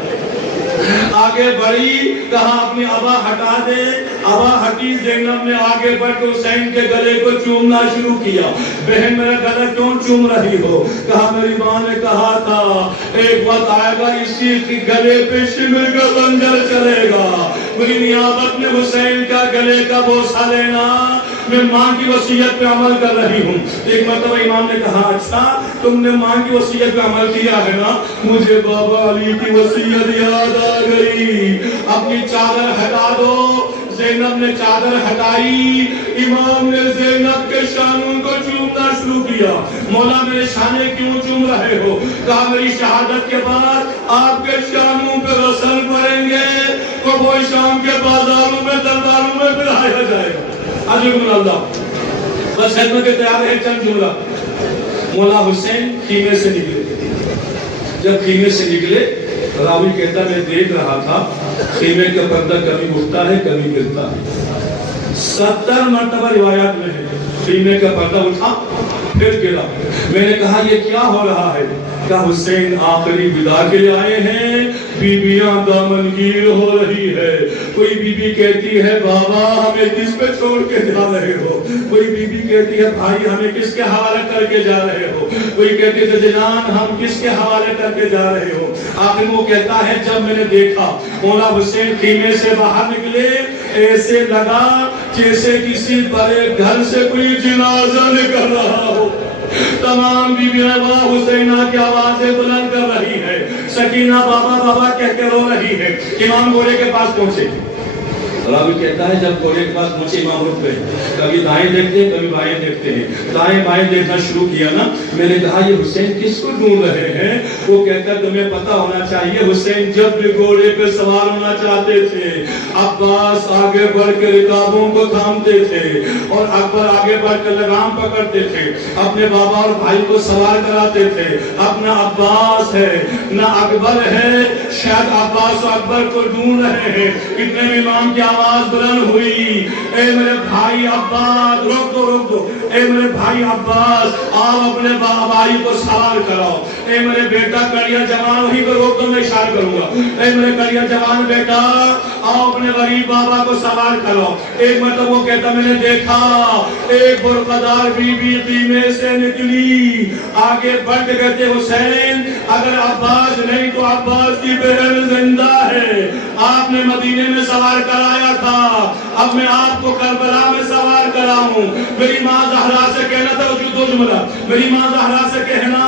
آگے بڑھی. کہا اپنی ابا ہٹا دے. ابا ہٹی. زینب نے آگے بڑھ کے حسین کے گلے کو چومنا شروع کیا. بہن میرا گلا کیوں چوم رہی ہو؟ کہا میری ماں نے کہا تھا ایک وقت آئے گا اسی کے گلے پہ شمر کا خنجر چلے گا. میری نیابت میں حسین کا گلے کا بوسہ لینا. میں ماں کی وصیت پہ عمل کر رہی ہوں. ایک مرتبہ امام نے کہا اچھا تم نے ماں کی وصیت پہ عمل کیا ہے نا؟ مجھے بابا علی کی وصیت یاد آ گئی. اپنی چادر ہٹا دو. زینب نے چادر ہٹائی. امام نے زینب کے شانوں کو چومنا شروع کیا. مولا میرے شانے کیوں چوم رہے ہو؟ کہا میری شہادت کے بعد آپ کے شانوں پہ غسل کریں گے تو وہ شام کے بازاروں میں درباروں میں پھرایا جائے گا. عجب اللہ. بس خدمت کے تیار ہے. چند جملہ. مولا حسین خیمے سے نکلے. جب خیمے سے نکلے راوی کہتا میں دیکھ رہا تھا خیمے کا پردہ کبھی اٹھتا ہے کبھی گرتا ہے. 70 مرتبہ روایات میں ہے خیمے کا پردہ اٹھا پھر گرا. میں نے کہا یہ کیا ہو رہا ہے؟ کہا حسین آخری ودا کے آئے ہیں. بیویاں دامنگیر ہو رہی ہے. کوئی بی بی کہتی ہے بابا ہمیں کس پہ چھوڑ کے جا رہے ہو؟ کوئی بی بی کہتی ہے بھائی ہمیں کس کے حوالے کر کے جا رہے ہو؟ کوئی کہتی ہے جنان ہم کس کے حوالے کر کے جا رہے ہو؟ آخر وہ کہتا ہے جب میں نے دیکھا مولا حسین خیمے سے باہر نکلے ایسے لگا جیسے کسی بڑے گھر سے کوئی جنازہ نکل رہا ہو. تمام بیویاں واہ حسینہ کی آوازیں بلند کر رہی ہے. سکینہ بابا بابا کہہ کے رو رہی ہے. امام گھوڑے کے پاس پہنچے. راوی کہتا ہے جب گھوڑے کے پاس پہنچے امام رک گئے. کبھی دائیں دیکھتے ہیں کبھی بائیں دیکھتے ہیں. دائیں بائیں دیکھنا شروع کیا نا. میں نے کہا یہ حسین کس کو ڈھونڈ رہے ہیں؟ وہ کہتا تمہیں پتا ہونا چاہیے حسین جب بھی گھوڑے پہ سوار ہونا چاہتے تھے عباس آگے بڑھ کے رکابوں کو تھامتے تھے اور اکبر آگے بڑھ کے لگام پکڑتے تھے. اپنے بابا اور بھائی کو سوار کراتے تھے. اپنا عباس ہے نہ اکبر ہے. شاید عباس و اکبر کو ڈھونڈ رہے ہیں. کتنے بھی امام کی آواز بلند ہوئی اے میرے بھائی عباس. روک دو. اے میرے بھائی عباس آؤ اپنے بھائی کو سوار کراؤ. اے میرے بیٹا کڑیا جوان وہیں پہ روک دو میں اشارہ کروں گا. اے میرے کڑیا جوان بیٹا آؤ اپنے غریب بابا کو سوار کراؤ. ایک مرتبہ وہ کہتا میں نے دیکھا ایک برقدار بی بی خیمے سے نکلی. آگے بڑھ کے کہتے حسین اگر عباس نہیں تو عباس کی بہن زندہ ہے. آپ نے مدینے میں سوار کرایا تھا اب میں آپ کو کربلا میں سوار کراؤں. میری ماں زہرا سے کہنا تھا دو جملہ. میری ماں زہرا سے کہنا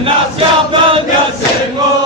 Nasia Belga Senghor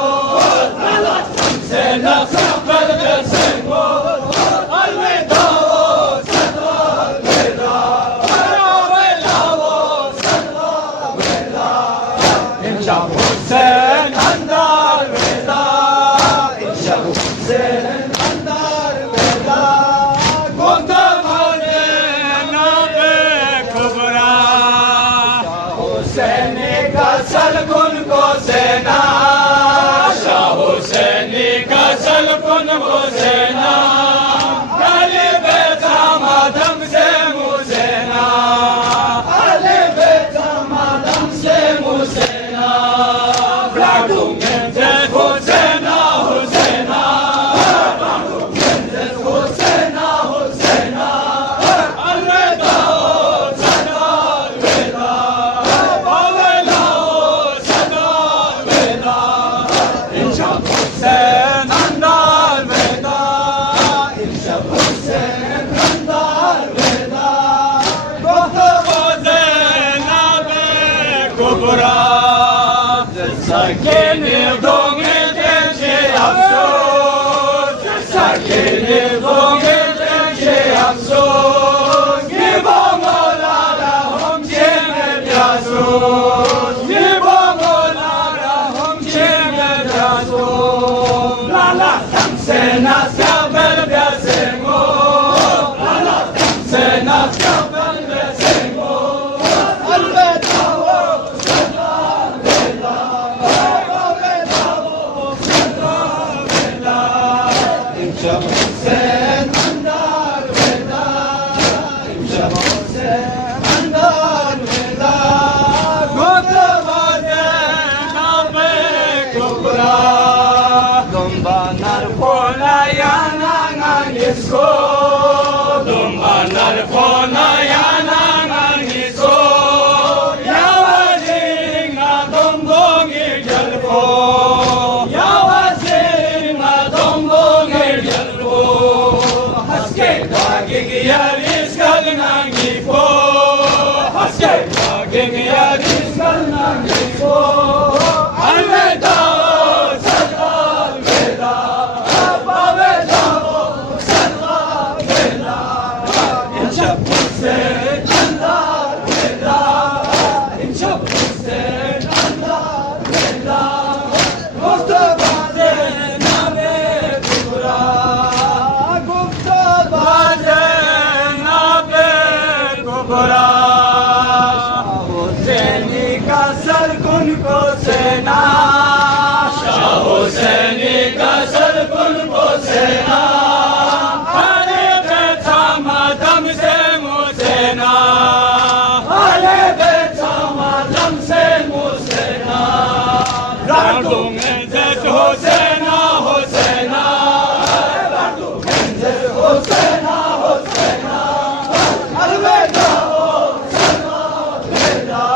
افسوس میبامالارم چه بیاسوس میبامالارم چه بیاسوس لالا تمسنا سبل بیاسمو لالا تمسنا سبل بیاسمو البتا و سلام بلا البتا و سلام بلا امشب حسین اندار بلا امشب حسین اندار بلا گفتمان نام کبرا دنبانر خونایانا نانیسکو دنبانر خونایانا نانیسکو یاوازینگا دنبونگی جلبو یاوازینگا دنبونگی جلبو haske daging yaris kalnangi po haske daging yaris kalnangi po alveda salal veda alveda salal veda imshab hussein andar veda imshab hussein andar veda goftabaze name kubra goftabaze name kubra Husseini ka sar kun ko sena Shah Husseini ka sar kun ko sena Ale betha matam se musena Ale betha matam se musena Rardung enzet Husseina Husseina Rardung enzet Husseina Husseina Alveda o salam veda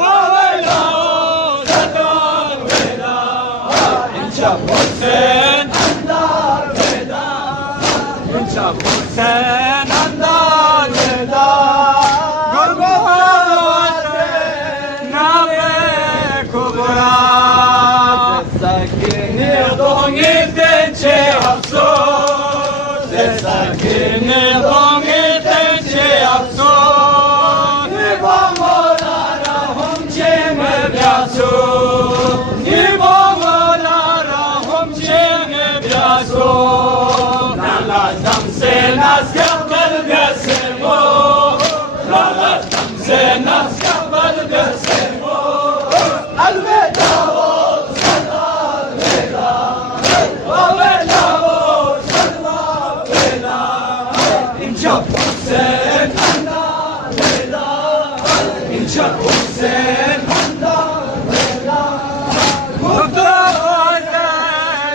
Waveda o salam veda İnşab Hussein andar veda İnşab Hussein andar veda Gurgurvase name kubra Sakini dongizden çe afsos Sakini dongizden çe afsos Nibamolara homçe me biasos Nibamolara homçe me biasos Lala damse naskabal biasemo Lala damse naskabal biasemo Alveda o salam veda Alveda o salam veda İmşab Hussein andar veda İmşab Hussein andar veda Kurtuluşa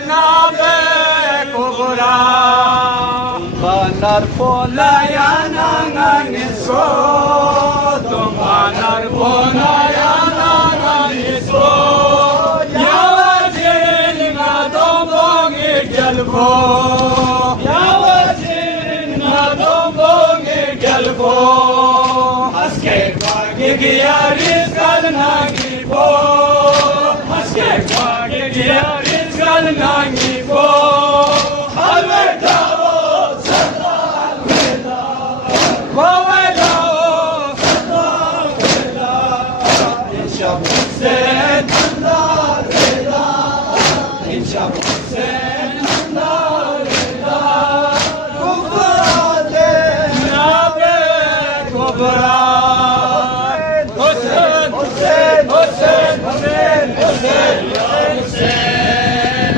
name kubra Tumbanar polayana nanisko Tumbanar polayana nanisko Yavazinga dombongi gelbo Yavazinga dombongi gelbo Haske vagig yaris kalnangi po Haske vagig yaris kalnangi po Alveda o salam veda Waveda o salam veda İnşab Hussein andar veda İnşab Hussein andar veda Kubra name kubra Hussein Hussein Hussein Hussein Hussein Hussein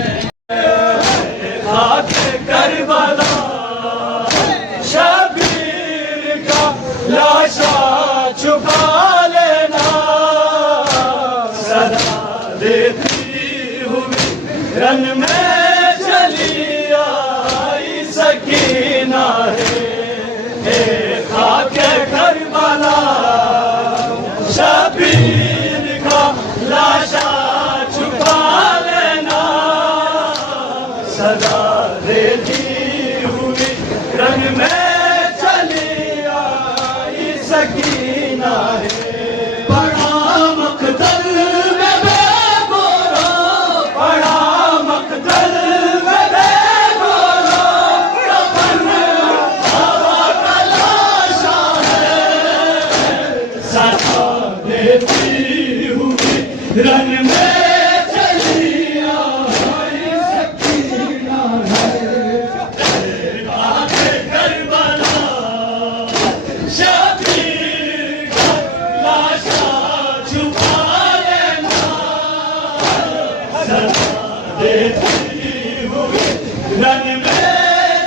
Hak Karbala Şabir ka laşa çupa lena Sada deti huvi run mein chali aayi sakina hai Hak Karbala Şabir ka laşa çupa lena Sada deti huvi run mein chali aayi sakina hai Bada maqdar mein bora Bada maqdar چلی ہوئی رن میں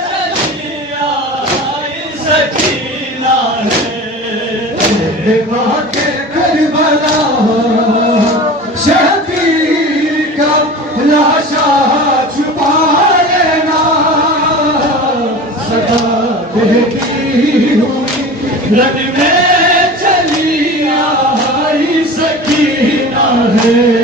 چلی آئی سکینہ ہے وہاں کے کربلا شفیع کا لاشا چھپا لینا صدا دیتی ہوئی رن میں چلی آئی سکینہ ہے